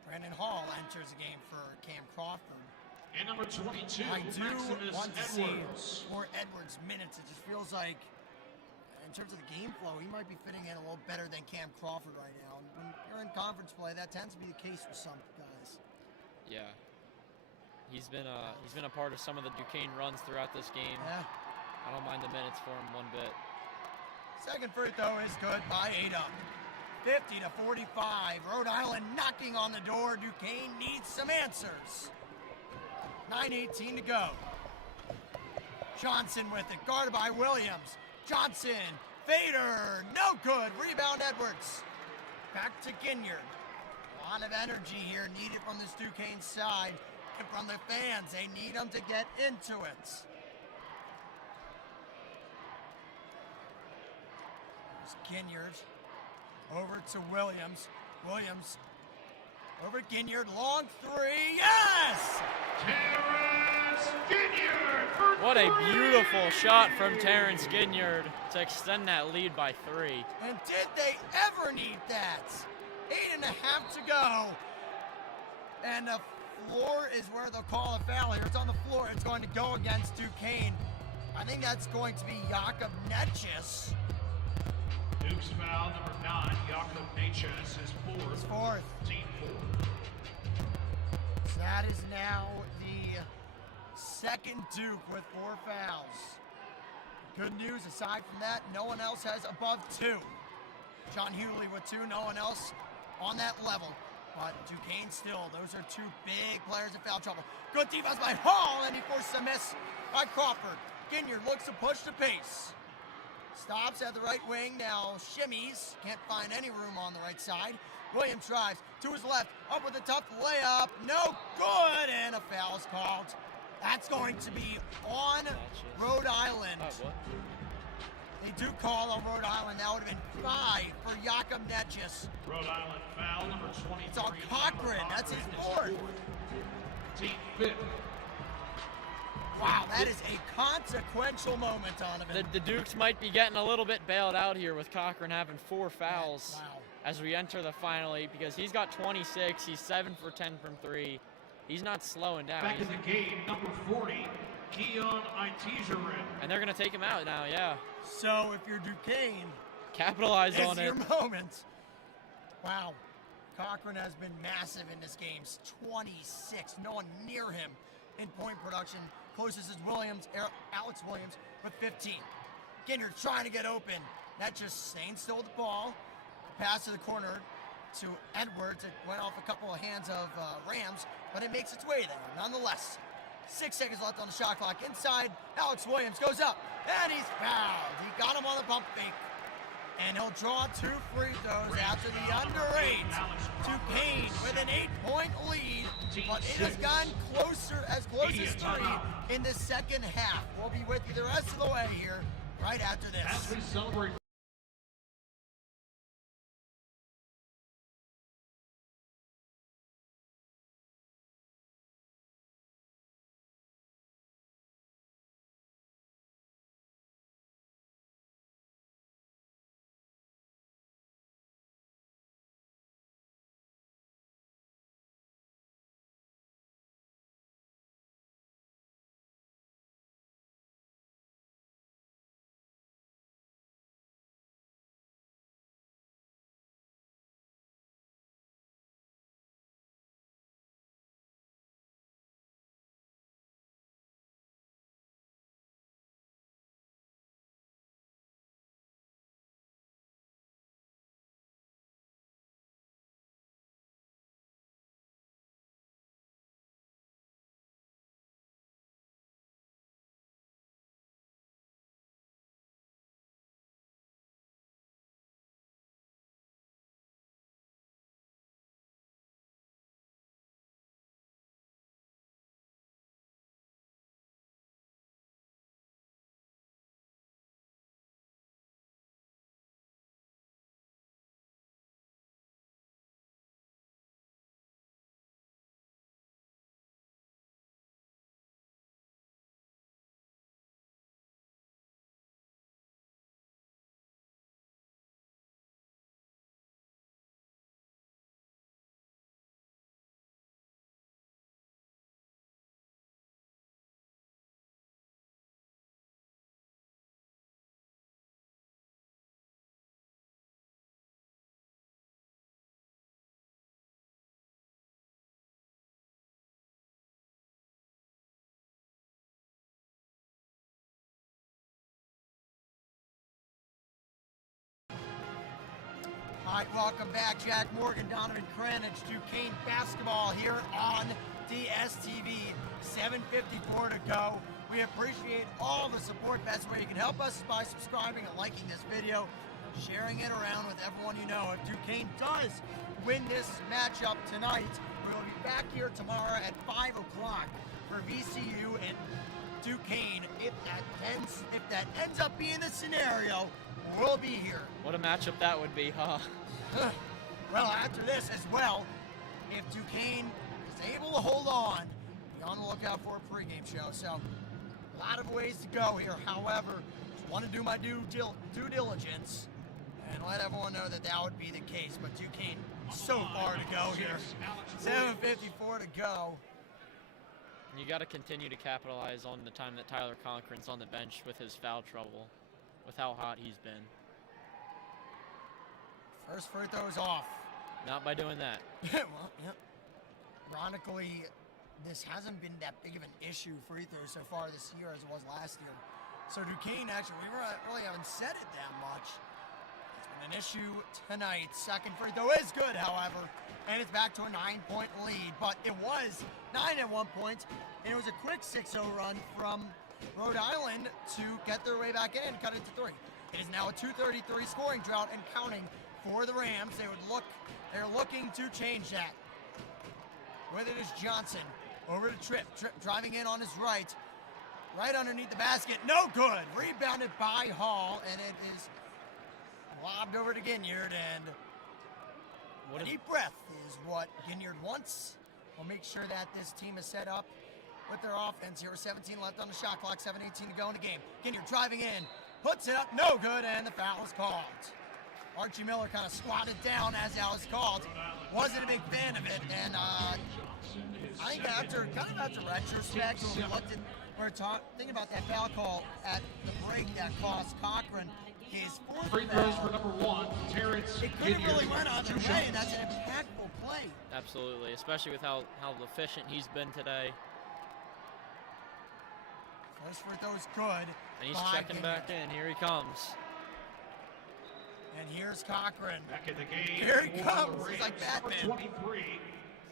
Brandon Hall enters the game for Cam Crawford. And number 22, I do Maximus want to Edwards. see more Edwards minutes. It just feels like, in terms of the game flow, he might be fitting in a little better than Cam Crawford right now. And when you're in conference play, that tends to be the case for some guys. Yeah. He's been a part of some of the Duquesne runs throughout this game. Yeah. I don't mind the minutes for him one bit. Second free throw is good by 8 up. 50 to 45. Rhode Island knocking on the door. Duquesne needs some answers. 9:18 to go. Johnson with it, guarded by Williams. Johnson, fader, no good. Rebound Edwards. Back to Ginyard. A lot of energy here needed from this Duquesne side and from the fans. They need them to get into it. There's Ginyard. Over to Williams. Williams over Ginyard. Long three. Yes! Terrence Ginyard for What a three! beautiful shot from Terrence Ginyard to extend that lead by 3. And did they ever need that? 8.5 to go. And the floor is where they'll call a foul here. It's on the floor. It's going to go against Duquesne. I think that's going to be Jakob Netjes. Duke's foul number 9, Jakob Natchez, his His fourth. fourth. Team 4. So that is now the second Duke with 4 fouls. Good news, aside from that, no one else has above 2. John Hewley with 2, no one else on that level. But Duquesne still, those are 2 big players in foul trouble. Good defense by Hall, and he forces a miss by Crawford. Ginyard looks to push the pace. Stops at the right wing, now shimmies. Can't find any room on the right side. Williams drives to his left, up with a tough layup. No good, and a foul is called. That's going to be on Rhode Island. What? They do call on Rhode Island. That would have been 5 for Jakob Netjes. Rhode Island foul number 23. It's on Cochran. That's his fourth. Team 5th. Wow, that is a consequential moment, Donovan. The Dukes might be getting a little bit bailed out here with Cochran having 4 fouls Wow. as we enter the final 8 because he's got 26. He's 7 for 10 from 3. He's not slowing down. Back in the game, number 40, Keon Itijerin. And they're going to take him out now, yeah. So if you're Duquesne, Capitalize it's on it. your moment. Wow. Cochran has been massive in this game. 26. No one near him in point production. Closest is Williams, Alex Williams with 15. Ginyard trying to get open. That just staying still with the ball. Pass to the corner to Edwards. It went off a couple of hands of Rams, but it makes its way there nonetheless. 6 seconds left on the shot clock. Inside, Alex Williams goes up, and he's fouled. He got him on the pump fake. And he'll draw 2 free throws after the under 8. Duquesne with an 8-point lead, but it has gotten closer, as close as 3 in the second half. We'll be with you the rest of the way here, right after this. As we celebrate All right, welcome back. Jack Morgan, Donovan Kranich, Duquesne basketball here on DSTV. 7:54 to go. We appreciate all the support. Best way you can help us is by subscribing and liking this video, sharing it around with everyone you know. If Duquesne does win this matchup tonight, we will be back here tomorrow at 5 o'clock for VCU and Duquesne. If that ends up being the scenario, we'll be here. What a matchup that would be, huh? Well, after this as well, if Duquesne is able to hold on, be on the lookout for a pregame show. So, a lot of ways to go here. However, just want to do my due diligence and let everyone know that that would be the case. But Duquesne, so far to go here. 7:54 to go. You got to continue to capitalize on the time that Tyler Cochran's on the bench with his foul trouble, with how hot he's been. First free throw is off. Not by doing that. Well, yep. Ironically, this hasn't been that big of an issue free throws so far this year as it was last year. So Duquesne, actually, we really haven't said it that much. It's been an issue tonight. Second free throw is good, however, and it's back to a 9-point lead. But it was 9 at one point, and it was a quick 6-0 run from Rhode Island to get their way back in and cut it to 3. It is now a 2:33 scoring drought and counting for the Rams. They're looking to change that. With it is Johnson. Over to Tripp. Tripp driving in on his right. Right underneath the basket. No good. Rebounded by Hall, and it is lobbed over to Ginyard. And a deep breath is what Ginyard wants. We'll make sure that this team is set up with their offense here with 17 left on the shot clock, 7:18 to go in the game. Ginyard driving in. Puts it up. No good, and the foul is called. Archie Miller kind of squatted down as that was called. Wasn't a big fan of it, and I think after retrospect, when we were thinking about that foul call at the break that cost Cochran his fourth Free throws for number 1, Terrence. It could have really went either way, and that's an impactful play. Absolutely, especially with how efficient he's been today. First free throw is good. And he's checking back in. Here he comes. And here's Cochran. Back in the game. Here he comes. He's like Number Batman. 23,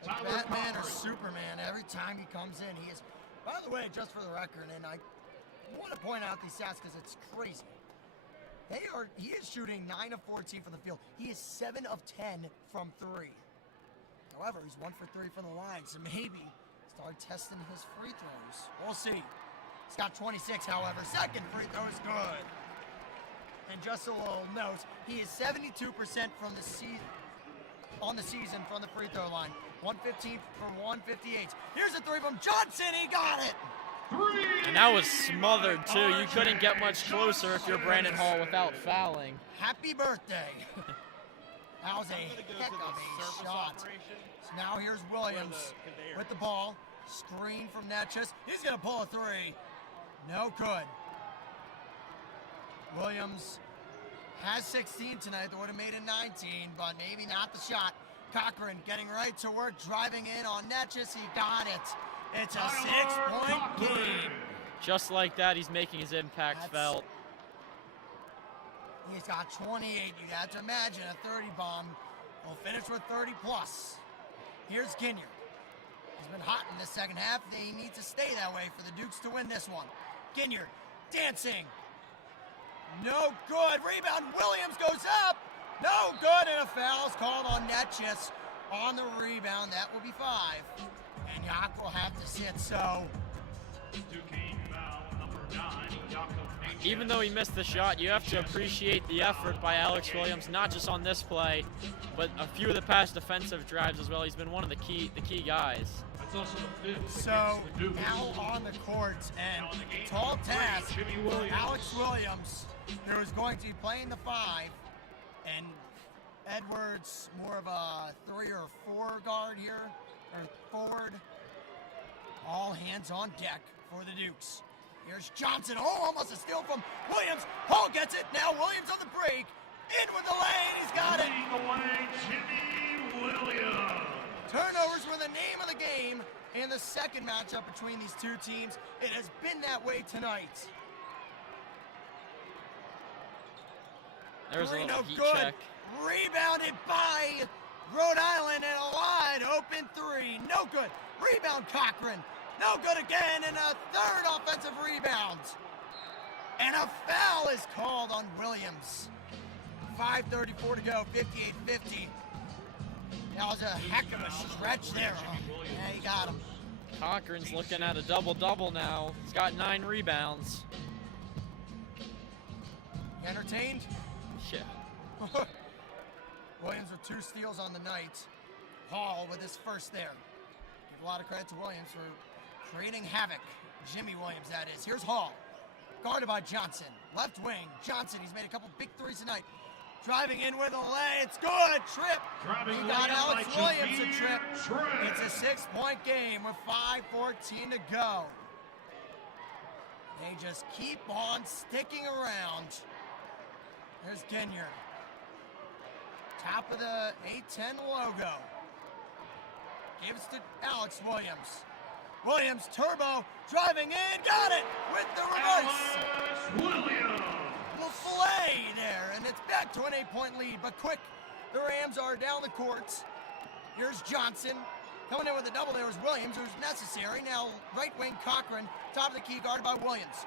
Tyler Batman or Cochran. Superman. Every time he comes in, he is. By the way, just for the record, and I want to point out these stats because it's crazy. He is shooting 9 of 14 from the field. He is 7 of 10 from 3. However, he's 1 for 3 from the line, so maybe start testing his free throws. We'll see. He's got 26, however. Second free throw is good. And just a little note, he is 72% from the season from the free throw line. 115 for 158. Here's a 3 from Johnson. He got it. And that was smothered too. You couldn't get much closer if you're Brandon Hall without fouling. Happy birthday. That was a heck of a shot. So now here's Williams with the ball. Screen from Netchus. He's going to pull a 3. No good. Williams has 16 tonight. They would have made it 19, but maybe not the shot. Cochran getting right to work, driving in on Netchus. He got it. It's a 6-point game. Just like that, he's making his impact felt. He's got 28. You have to imagine a 30 bomb will finish with 30 plus. Here's Ginyard. He's been hot in the second half. They need to stay that way for the Dukes to win this one. Ginyard dancing. No good. Rebound. Williams goes up. No good. And a foul's called on Netchus on the rebound. That will be 5. And Yak will have to sit. So Duquesne foul number 9, Jakob Natchez. Even though he missed the shot, you have to appreciate the effort by Alex Williams, not just on this play, but a few of the past defensive drives as well. He's been one of the key guys. That's also the 5th So against the Dukes. now on the court, and tall task for Alex Williams, who is going to be playing the 5, and Edwards more of a 3 or 4 guard here, or forward. All hands on deck for the Dukes. Here's Johnson. Oh, almost a steal from Williams. Hall gets it. Now Williams on the break. In with the lane. He's got it. Leading the way, Jimmy Williams. Turnovers were the name of the game in the second matchup between these two teams. It has been that way tonight. There's a little Marino heat good. check. Rebounded by Rhode Island and a wide open three. No good. Rebound Cochran. No good again, and a third offensive rebound. And a foul is called on Williams. 5:34 to go, 58-50. That was a heck of a stretch there. Yeah, he got him. Cochran's looking at a double-double now. He's got 9 rebounds. You entertained? Yeah. Williams with 2 steals on the night. Hall with his first there. Give a lot of credit to Williams for creating havoc. Jimmy Williams, that is. Here's Hall. Guarded by Johnson. Left wing. Johnson, he's made a couple big threes tonight. Driving in with a lay. It's good. Trip. He got Alex Williams a trip. It's a 6-point game with 5:14 to go. They just keep on sticking around. There's Ginyard. Top of the A10 logo. Gives to Alex Williams. Williams, turbo, driving in, got it with the reverse. Alex Williams. The fillet there, and it's back to an 8-point lead, but quick, the Rams are down the courts. Here's Johnson. Coming in with a double there is Williams, who's necessary. Now right wing Cochran, top of the key, guarded by Williams.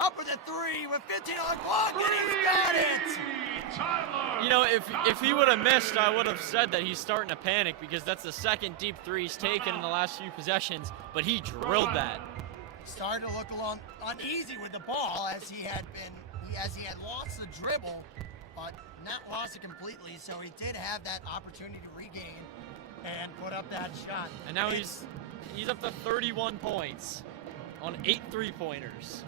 Up with a 3 with 15 on the clock, and he's got it! You know, if he would have missed, I would have said that he's starting to panic because that's the second deep 3 he's taken in the last few possessions, but he drilled that. Started to look along uneasy with the ball as he had lost the dribble, but not lost it completely, so he did have that opportunity to regain and put up that shot. And now he's up to 31 points on 8 3-pointers.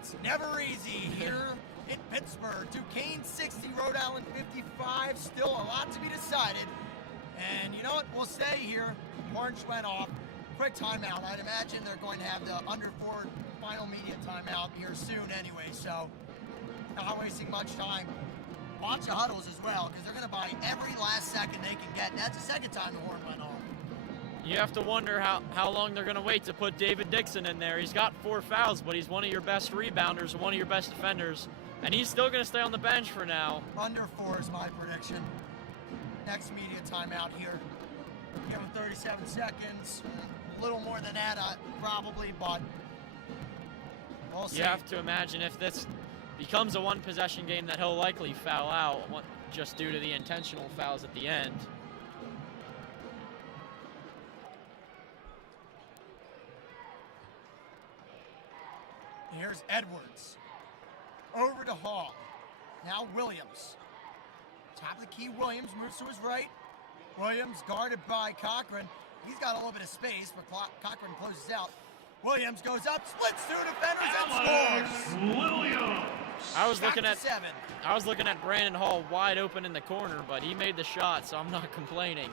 It's never easy here in Pittsburgh. Duquesne 60, Rhode Island 55. Still a lot to be decided. And you know what? We'll stay here. Orange went off. Quick timeout. I'd imagine they're going to have the under 4 final media timeout here soon anyway. So not wasting much time. Lots of huddles as well because they're going to buy every last second they can get. And that's the second time the horn went off. You have to wonder how long they're going to wait to put David Dixon in there. He's got 4 fouls, but he's one of your best rebounders, one of your best defenders, and he's still going to stay on the bench for now. Under 4 is my prediction. Next media timeout here. Give him 37 seconds. A little more than that, probably, but we'll see. You have to imagine if this becomes a 1-possession game that he'll likely foul out just due to the intentional fouls at the end. Here's Edwards. Over to Hall. Now Williams. Top of the key, Williams moves to his right. Williams guarded by Cochran. He's got a little bit of space, but Cochran closes out. Williams goes up, splits 2 defenders, and scores. Williams. I was looking Back to at 7. Brandon Hall wide open in the corner, but he made the shot, so I'm not complaining.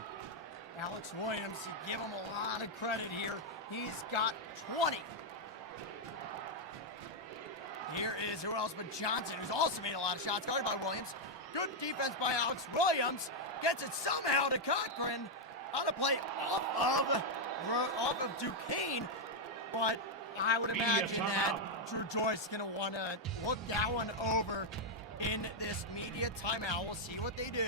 Alex Williams, you give him a lot of credit here. He's got 20. Here is who else but Johnson, who's also made a lot of shots, guarded by Williams. Good defense by Alex Williams. Gets it somehow to Cochran on a play off of Duquesne. But I would imagine that Drew Joyce is going to want to look that one over in this media timeout. We'll see what they do.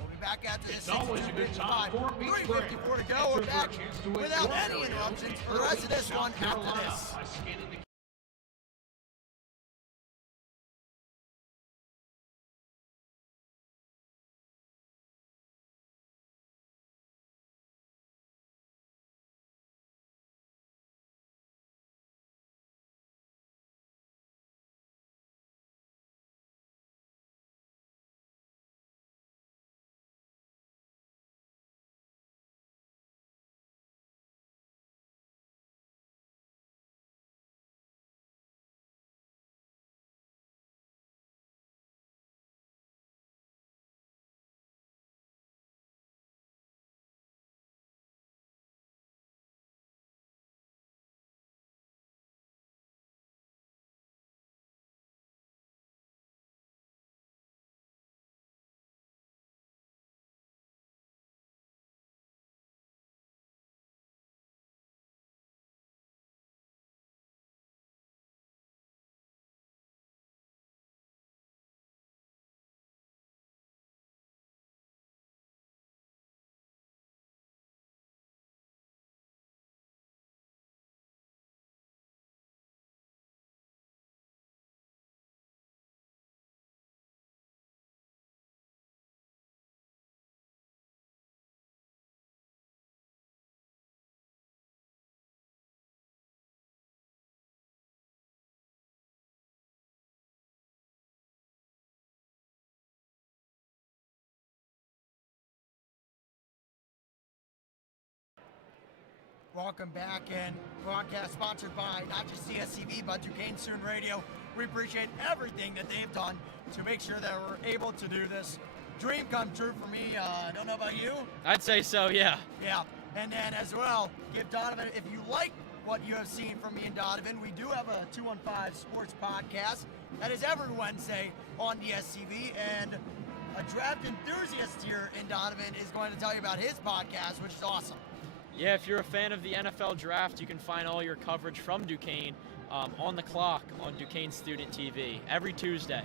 We'll be back after this. It's always a good time for 3:54 to go. We're back without any interruptions for the rest of this one after this. Welcome back, and broadcast sponsored by not just DSTV, but Duquesne Student Radio. We appreciate everything that they've done to make sure that we're able to do this. Dream come true for me. I don't know about you. I'd say so, yeah. Yeah, and then as well, give Donovan, if you like what you have seen from me and Donovan, we do have a 215 Sports podcast that is every Wednesday on DSTV, and a draft enthusiast here in Donovan is going to tell you about his podcast, which is awesome. Yeah, if you're a fan of the NFL draft, you can find all your coverage from Duquesne on the clock on Duquesne Student TV every Tuesday.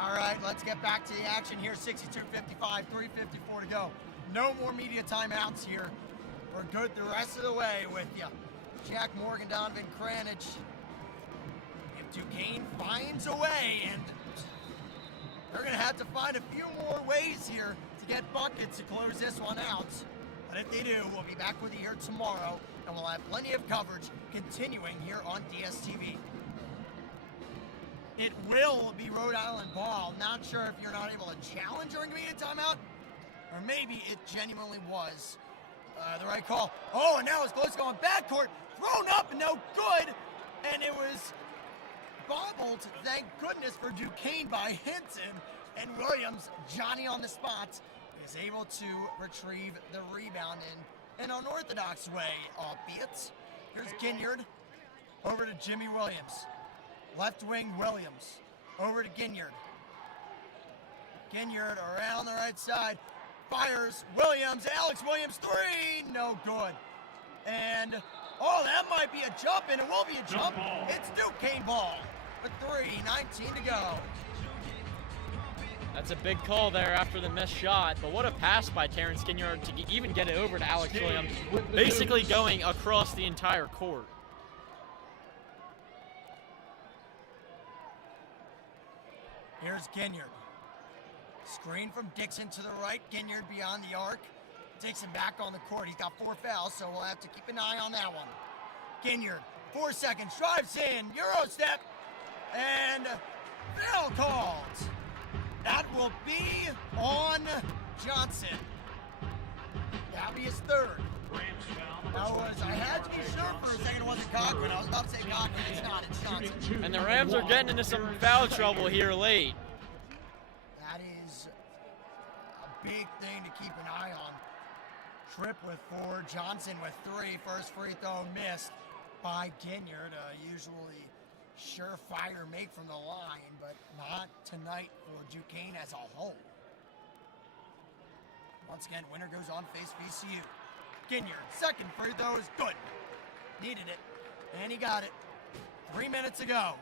All right, let's get back to the action here. 62:55, 3:54 to go. No more media timeouts here. We're good the rest of the way with you. Jack Morgan, Donovan Kranich. If Duquesne finds a way, and they're going to have to find a few more ways here to get buckets to close this one out. But if they do, we'll be back with you here tomorrow, and we'll have plenty of coverage continuing here on DSTV. It will be Rhode Island ball. Not sure if you're not able to challenge during media timeout, or maybe it genuinely was the right call. Oh, and now it's close going backcourt. Thrown up and no good. And it was bobbled, thank goodness, for Duquesne by Hinton. And Williams, Johnny on the spot, is able to retrieve the rebound in an unorthodox way, albeit. Here's Ginyard over to Jimmy Williams. Left wing Williams over to Ginyard. Ginyard around the right side. Fires Williams. Alex Williams, three. No good. And, oh, that might be a jump, and it will be a jump. It's Duquesne ball. With 3:19 to go. That's a big call there after the missed shot, but what a pass by Terrence Ginyard to even get it over to Alex Williams, basically going across the entire court. Here's Ginyard. Screen from Dixon to the right. Ginyard beyond the arc. Dixon back on the court. He's got 4 fouls, so we'll have to keep an eye on that one. Ginyard, 4 seconds, drives in, Euro step, and foul called. That will be on Johnson. That'll be his third. I had to be sure for a second it wasn't Cochran. I was about to say Cochran. It's not. It's Johnson. And the Rams are getting into some foul trouble here late. That is a big thing to keep an eye on. Tripp with 4, Johnson with 3. First free throw missed by Ginyard. Usually surefire make from the line, but not tonight for Duquesne as a whole. Once again, winner goes on face VCU. Ginyard, second free throw is good. Needed it, and he got it. 3 minutes to go.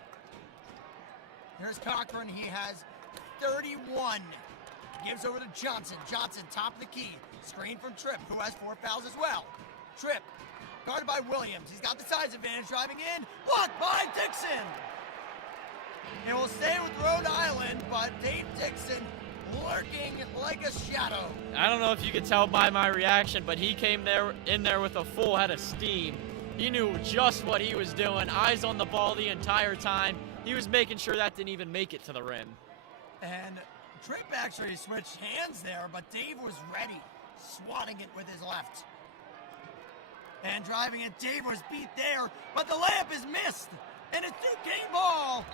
Here's Cochran. He has 31. Gives over to Johnson. Johnson, top of the key. Screen from Tripp, who has 4 fouls as well. Tripp, guarded by Williams. He's got the size advantage, driving in. Blocked by Dixon. It will stay with Rhode Island, but Dave Dixon lurking like a shadow. I don't know if you could tell by my reaction, but he came in there with a full head of steam. He knew just what he was doing. Eyes on the ball the entire time. He was making sure that didn't even make it to the rim. And Tripp actually switched hands there, but Dave was ready, swatting it with his left. And driving it, Dave was beat there, but the layup is missed. And it's Duquesne ball.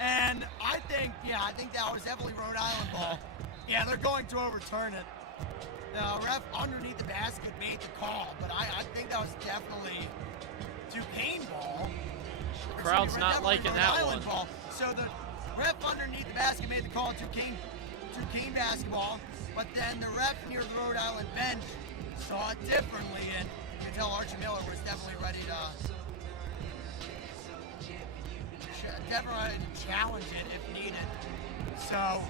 And I think that was definitely Rhode Island ball. Yeah, they're going to overturn it. The ref underneath the basket made the call, but I think that was definitely Duquesne ball. The crowd's not liking that one. Ball. So the ref underneath the basket made the call, Duquesne basketball, but then the ref near the Rhode Island bench saw it differently, and you can tell Archie Miller was definitely ready to challenge it if needed. So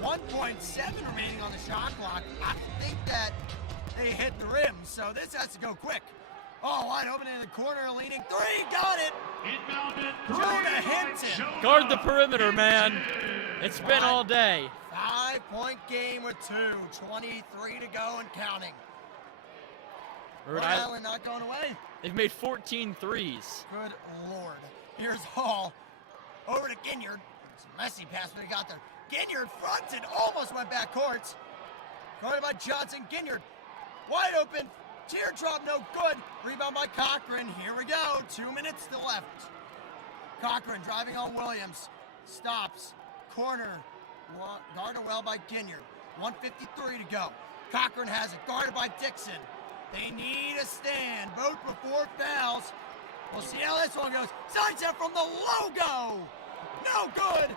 1.7 remaining on the shot clock. I think that they hit the rim, so this has to go quick. Oh, wide open in the corner, leaning 3, got it! Jonah Hinton. Guard the perimeter, man. It's been all day. 5-point game with 2, 23 to go and counting. Rhode Island not going away. They've made 14 threes. Good Lord. Here's Hall. Over to Ginyard. It's a messy pass, but he got there. Ginyard fronted, almost went back court. Guarded by Johnson. Ginyard wide open. Teardrop, no good. Rebound by Cochran. Here we go. 2 minutes still left. Cochran driving on Williams. Stops. Corner. Guarded well by Ginyard. 1:53 to go. Cochran has it. Guarded by Dixon. They need a stand. Both before fouls. We'll see how this one goes. Sidestep from the logo. No good.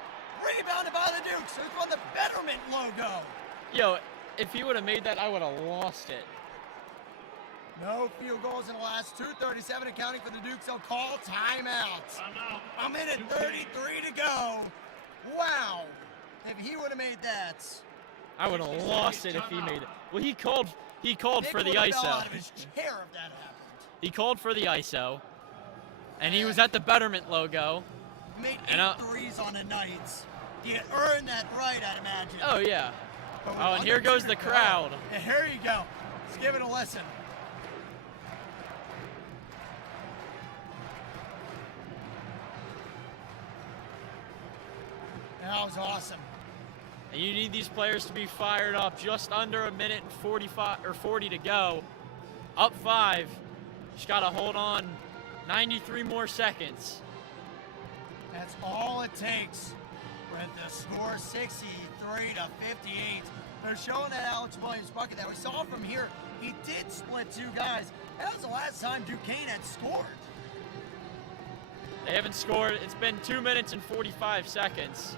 Rebounded by the Dukes. It's from the Betterment logo. Yo, if he would have made that, I would have lost it. No field goals in the last 2:37 and counting for the Dukes. They'll call timeout. Timeout. A minute 33 to go. Wow. If he would have made that. I would have lost it if he made it. Well, he called for the Nick ISO. fell out of his chair if that happened. He called for the ISO, and he was at the Betterment logo. He made And, 8 threes on the night. He had earned that right, I'd imagine. Oh, yeah. But with Oh, and here under goes 2 the to go. crowd. Yeah, here you go. Let's give it a listen. That was awesome. And you need these players to be fired up. Just under a minute and 40 to go. Up 5. Just got to hold on 93 more seconds. That's all it takes with the score 63 to 58. They're showing that Alex Williams bucket that we saw from here. He did split 2 guys. That was the last time Duquesne had scored. They haven't scored. It's been 2 minutes and 45 seconds.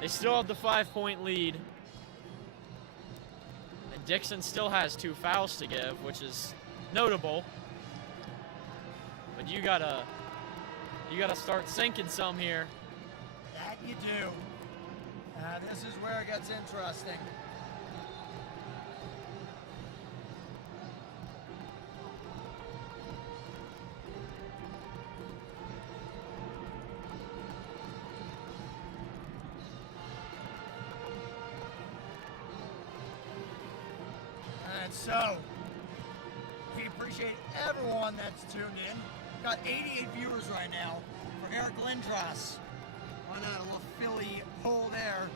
They still have the 5-point lead. And Dixon still has 2 fouls to give, which is notable. But you gotta start sinking some here. That you do. This is where it gets interesting. And so, we appreciate everyone that's tuned in. Got 88 viewers right now for Eric Lindros on a little Philly poll there.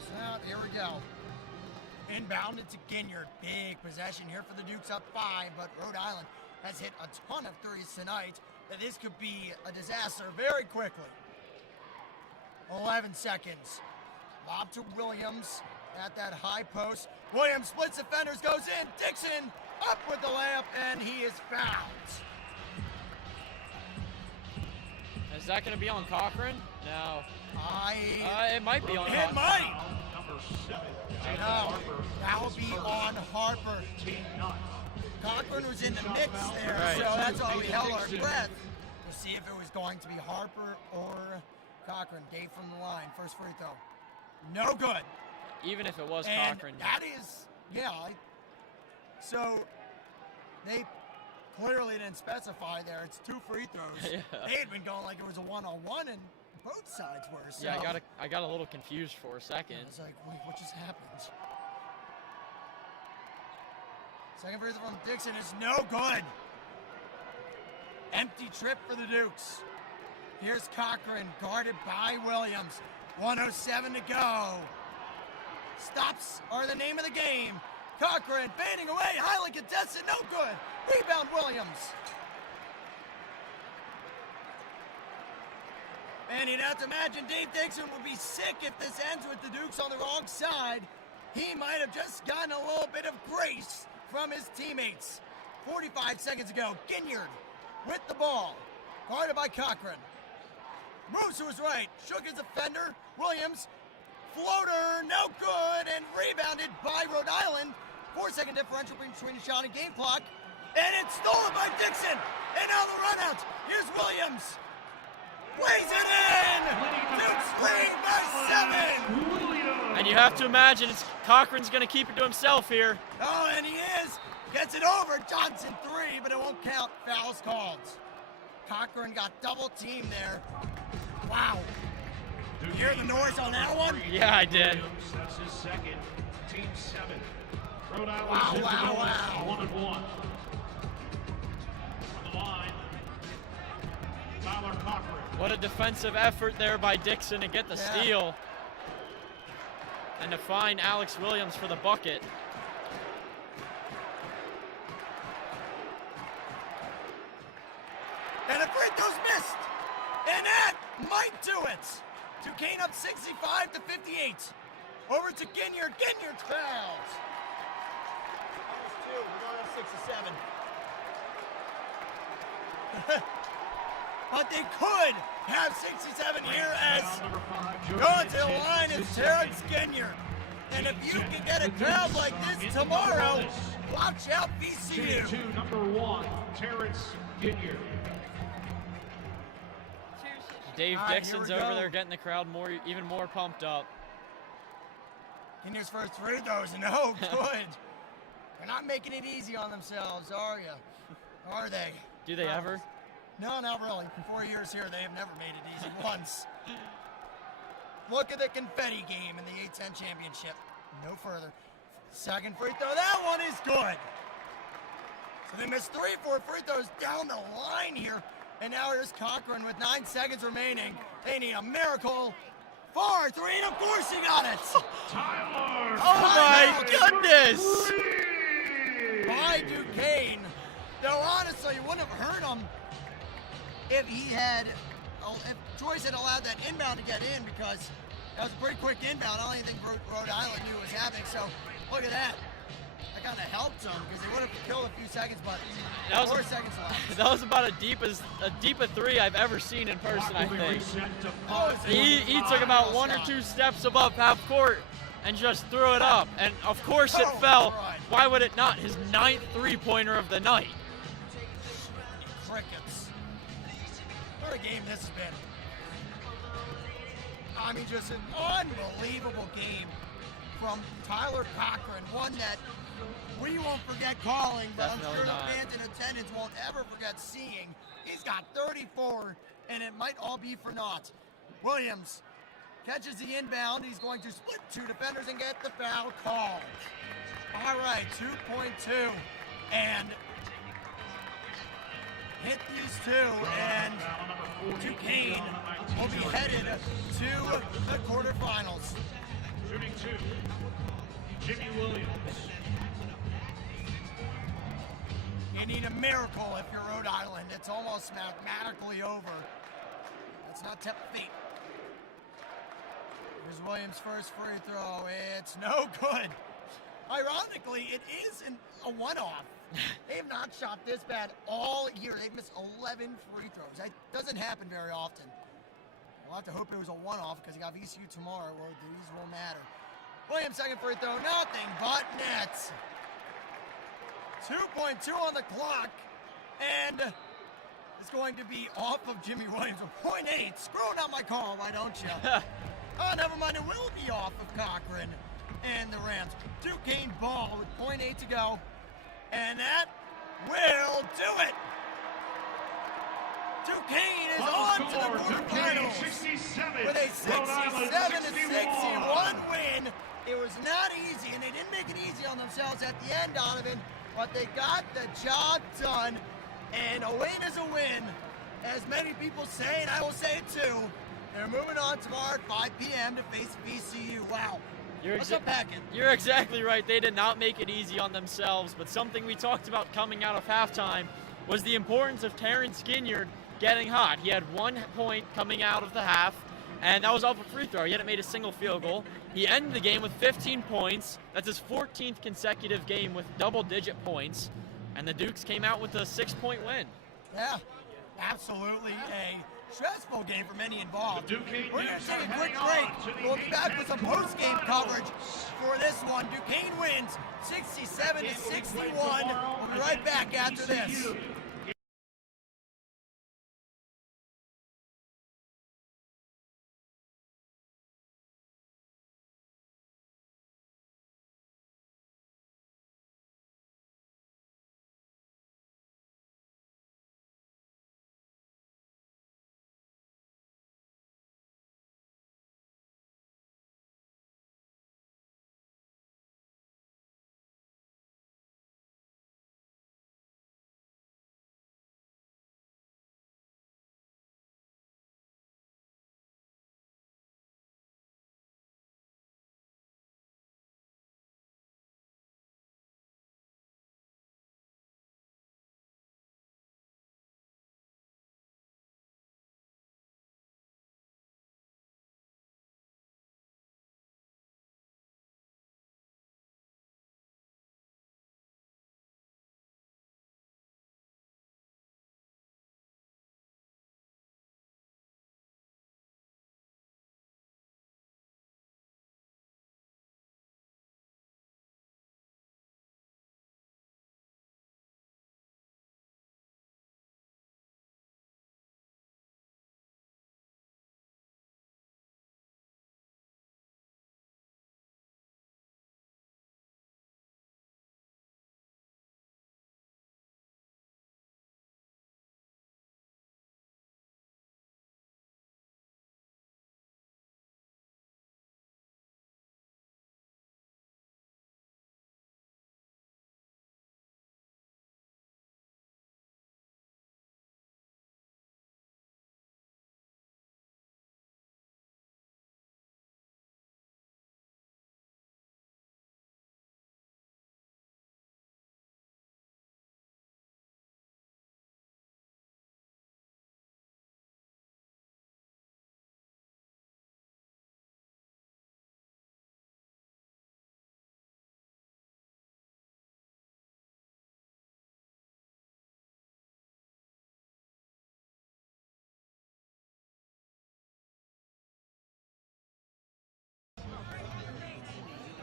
So here we go. Inbounded to Ginyard. Big possession here for the Dukes, up 5, but Rhode Island has hit a ton of threes tonight. That this could be a disaster very quickly. 11 seconds. Lob to Williams at that high post. Williams splits defenders, goes in. Dixon up with the layup, and he is fouled. Is that going to be on Cochran? No. It might be on It Cochran. might. Number 7. No, that will be on Harper. Cochran was in the mix there, Right. so that's why we held our breath to see if it was going to be Harper or Cochran. Dave from the line, first free throw. No good. Even if it was And Cochran. that is, so they clearly didn't specify there. It's 2 free throws. Yeah. They had been going like it was a one-on-one, and both sides were. So Yeah, I got a little confused for a second. I was like, wait, what just happened? Second free throw from Dixon is no good. Empty trip for the Dukes. Here's Cochran, guarded by Williams. 1:07 to go. Stops are the name of the game. Cochran fading away, highly contested, no good. Rebound Williams. And you'd have to imagine Dave Dixon would be sick if this ends with the Dukes on the wrong side. He might have just gotten a little bit of grace from his teammates. 45 seconds ago, Ginyard with the ball, guarded by Cochran. Moves to his right, shook his defender. Williams, floater, no good, and rebounded by Rhode Island. 4-second differential between the shot and game clock. And it's stolen by Dixon. And now the run out. Here's Williams. Plays it in! Dukes lead by 7! And you have to imagine Cochran's going to keep it to himself here. Oh, and he is. Gets it over. Johnson 3, but it won't count. Fouls called. Cochran got double teamed there. Wow. You hear the noise on that one? Yeah, I did. That's his second. Team 7. Rhode Island Wow, is wow, wow. 1-1. On the line, Tyler Cochran. What a defensive effort there by Dixon to get the steal. and to find Alex Williams for the bucket. And a free throw's missed. And that might do it. Duquesne up 65 to 58. Over to Ginyard. Ginyard fouls. We're going to have 6 or 7. But they could have 67 here as going to the line is Terrence Ginyard. And if you can get a crowd like this tomorrow, watch out VCU. Number 1, Terrence Ginyard. Dave All right, Dixon's here we over go. there getting the crowd even more pumped up. Ginyard's first free throws, no good. They're not making it easy on themselves, are you? Are they? Do they ever? No, not really. In 4 years here, they have never made it easy once. Look at the confetti game in the A10 championship. No further. Second free throw. That one is good. So they missed 4 free throws down the line here. And now here's Cochran with 9 seconds remaining. They need a miracle. 4, 3, and of course he got it. Tyler. Oh my goodness! By Duquesne. Though honestly, you wouldn't have heard him if if Joyce had allowed that inbound to get in, because that was a pretty quick inbound. I don't even think Rhode Island knew it was happening. So look at that. That kind of helped them because they would have killed a few seconds, but That was 4 seconds left. That was about a deep three I've ever seen in person, I think. Oh, it's He took about 1 or 2 steps above half court and just threw it up. And of course it Oh, fell. right. Why would it not? His 9th three-pointer of the night. Crickets. What a game this has been. I mean, just an unbelievable game from Tyler Cochran. One that we won't forget calling, but I'm Definitely sure the not. fans in attendance won't ever forget seeing. He's got 34, and it might all be for naught. Williams catches the inbound. He's going to split 2 defenders and get the foul called. All right, 2.2, and hit these 2, and Duquesne will be headed to the quarterfinals. Shooting 2, Jimmy Williams. You need a miracle if you're Rhode Island. It's almost mathematically over. That's not tip feet. Here's Williams' first free throw. It's no good. Ironically, it is a one-off. They have not shot this bad all year. They've missed 11 free throws. That doesn't happen very often. We'll have to hope it was a one-off because you got VCU tomorrow. Well, these will matter. Williams' second free throw, nothing but nets. 2.2 on the clock, and it's going to be off of Jimmy Williams. A 0.8. Screwing out my call, why don't you? Oh, never mind. It will be off of Cochran and the Rams. Duquesne ball with 0.8 to go, and that will do it. Duquesne is on to the quarterfinals with a 67 to 61 win. It was not easy, and they didn't make it easy on themselves at the end, Donovan, but they got the job done, and a win is a win, as many people say, and I will say it too. They're moving on tomorrow at 5 p.m. to face VCU. Wow. What's up, Packet? You're exactly right. They did not make it easy on themselves, but something we talked about coming out of halftime was the importance of Terrence Ginyard getting hot. He had 1 point coming out of the half, and that was off a free throw. He hadn't made a single field goal. He ended the game with 15 points. That's his 14th consecutive game with double-digit points, and the Dukes came out with a 6-point win. Yeah, absolutely a stressful game for many involved. The Duquesne We're going Dukes to take are a quick heading break. on to the We'll be back with some A10 post-game Tournament. coverage for this one. Duquesne wins 67 to 61. We'll be right back after this.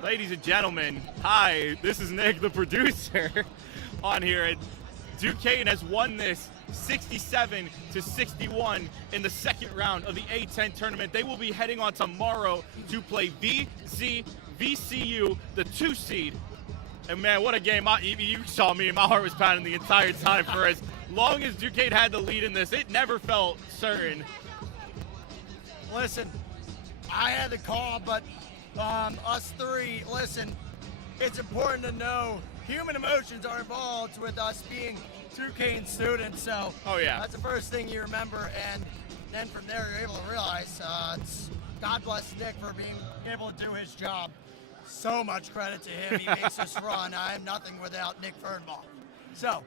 Ladies and gentlemen, hi, this is Nick, the producer, on here. And Duquesne has won this 67-61 in the second round of the A10 tournament. They will be heading on tomorrow to play VCU, the 2 seed. And man, what a game. You saw me, my heart was pounding the entire time. For as long as Duquesne had the lead in this, it never felt certain. Listen, I had the call, but us three, listen, it's important to know human emotions are involved with us being Duquesne students, so oh yeah, that's the first thing you remember, and then from there you're able to realize God bless Nick for being able to do his job. So much credit to him. He makes us run. I am nothing without Nick Fernball. So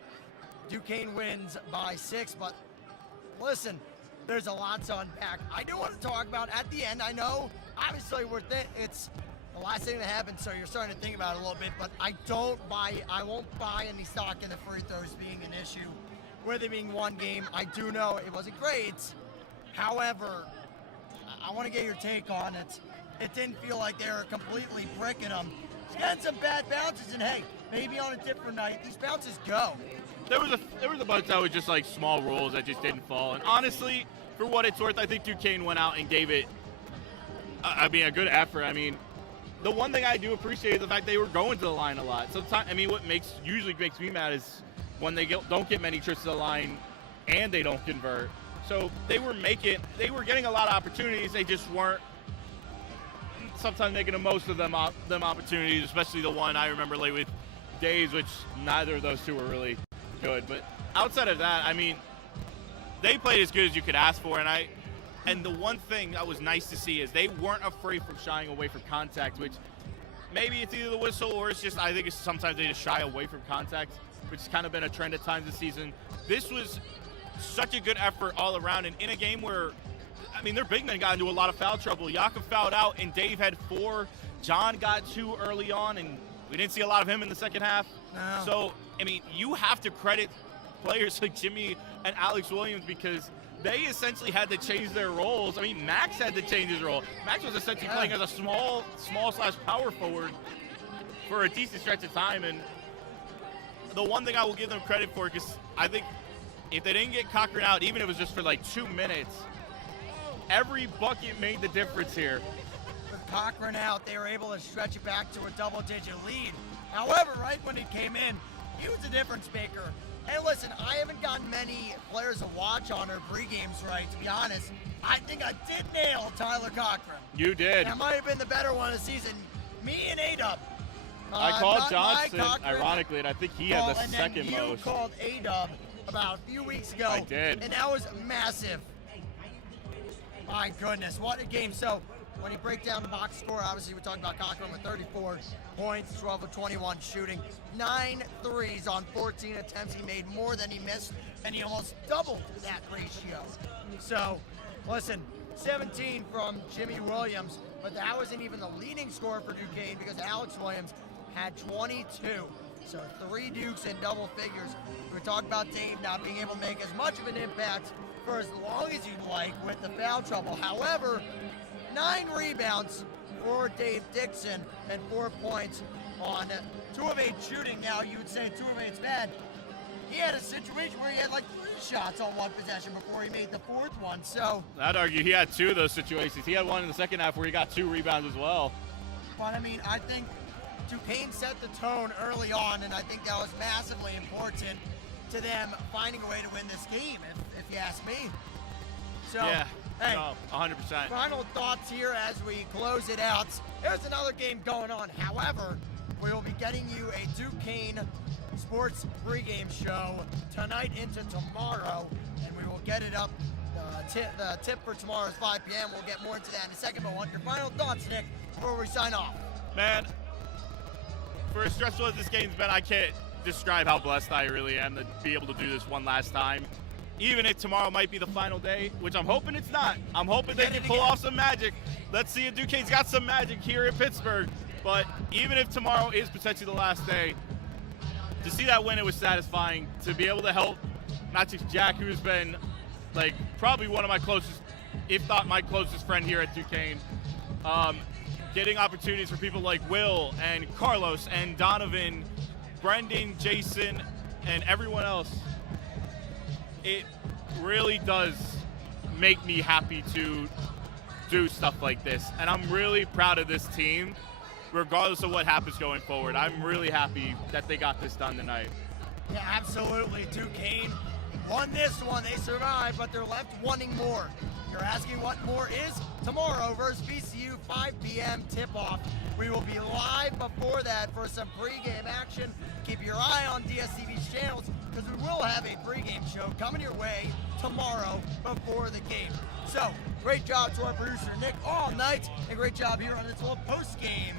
Duquesne wins by 6, but listen, there's a lot to unpack. I do want to talk about at the end. I know, obviously, it's the last thing that happened, so you're starting to think about it a little bit, but I won't buy any stock in the free throws being an issue. With it being one game, I do know it wasn't great. However, I want to get your take on it. It didn't feel like they were completely bricking them. Getting some bad bounces, and hey, maybe on a different night, these bounces go. There was a bunch that was just like small rolls that just didn't fall. And honestly, for what it's worth, I think Duquesne went out and gave it, a good effort. I mean, the one thing I do appreciate is the fact they were going to the line a lot. Sometimes, what usually makes me mad is when they don't get many trips to the line and they don't convert. So they were getting a lot of opportunities. They just weren't sometimes making the most of them opportunities, especially the one I remember late with Days, which neither of those two were really good. But outside of that, they played as good as you could ask for, and the one thing that was nice to see is they weren't afraid from shying away from contact, which maybe it's either the whistle or it's just, I think it's sometimes they just shy away from contact, which has kind of been a trend at times this season. This was such a good effort all around, and in a game where, their big men got into a lot of foul trouble. Jakob fouled out, and Dave had 4. John got 2 early on, and we didn't see a lot of him in the second half. No. So, you have to credit players like Jimmy and Alex Williams because they essentially had to change their roles. Max had to change his role. Max was essentially playing as a small/power forward for a decent stretch of time. And the one thing I will give them credit for, because I think if they didn't get Cochran out, even if it was just for like 2 minutes, every bucket made the difference here. With Cochran out, they were able to stretch it back to a double-digit lead. However, right when he came in, he was a difference maker. And listen, I haven't gotten many players to watch on our pre-games right, to be honest. I think I did nail Tyler Cochran. You did. That might have been the better one of the season. Me and A-Dub. I called Johnson, ironically, and I think he had the second and then most. You called A-Dub about a few weeks ago. I did. And that was massive. My goodness, what a game. So when you break down the box score, obviously we're talking about Cochran with 34 points, 12 of 21 shooting, 9 threes on 14 attempts. He made more than he missed, and he almost doubled that ratio. So, listen, 17 from Jimmy Williams, but that wasn't even the leading scorer for Duquesne because Alex Williams had 22. So 3 Dukes in double figures. We were talking about Dave not being able to make as much of an impact for as long as you'd like with the foul trouble. However, 9 rebounds for Dave Dixon and 4 points on 2 of 8 shooting. Now, you would say 2 of 8's bad. He had a situation where he had like 3 shots on one possession before he made the 4th one. So I'd argue he had 2 of those situations. He had one in the second half where he got 2 rebounds as well. But I think Duquesne set the tone early on, and I think that was massively important to them finding a way to win this game, if you ask me. So, yeah, hey, no, 100%. Final thoughts here as we close it out. There's another game going on. However, we will be getting you a Duquesne sports pregame show tonight into tomorrow, and we will get it up. The tip for tomorrow is 5 p.m. We'll get more into that in a second, but what your final thoughts, Nick, before we sign off? Man, for as stressful as this game's been, I can't describe how blessed I really am to be able to do this one last time. Even if tomorrow might be the final day, which I'm hoping it's not. I'm hoping they can pull off some magic. Let's see if Duquesne's got some magic here in Pittsburgh. But even if tomorrow is potentially the last day, to see that win, it was satisfying. To be able to help not just Jack, who's been probably one of my closest, if not my closest friend here at Duquesne. getting opportunities for people like Will and Carlos and Donovan, Brendan, Jason, and everyone else, it really does make me happy to do stuff like this. And I'm really proud of this team, regardless of what happens going forward. I'm really happy that they got this done tonight. Yeah, absolutely. Duquesne won this one. They survived, but they're left wanting more. You're asking what more is? Tomorrow versus VCU, 5 p.m. tip-off. We will be live before that for some pregame action. Keep your eye on DSTV's channels because we will have a pregame show coming your way tomorrow before the game. So, great job to our producer Nick all night, and great job here on this little post-game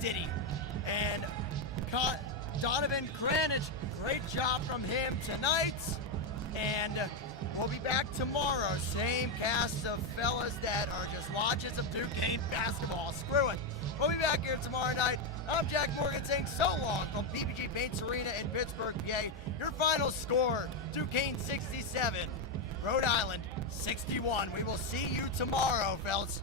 ditty. And Donovan Kranich, great job from him tonight. And we'll be back tomorrow. Same cast of fellas that are just watchers of Duquesne basketball. Screw it. We'll be back here tomorrow night. I'm Jack Morgan saying so long from PPG Paints Arena in Pittsburgh, PA. Your final score, Duquesne 67, Rhode Island 61. We will see you tomorrow, fellas.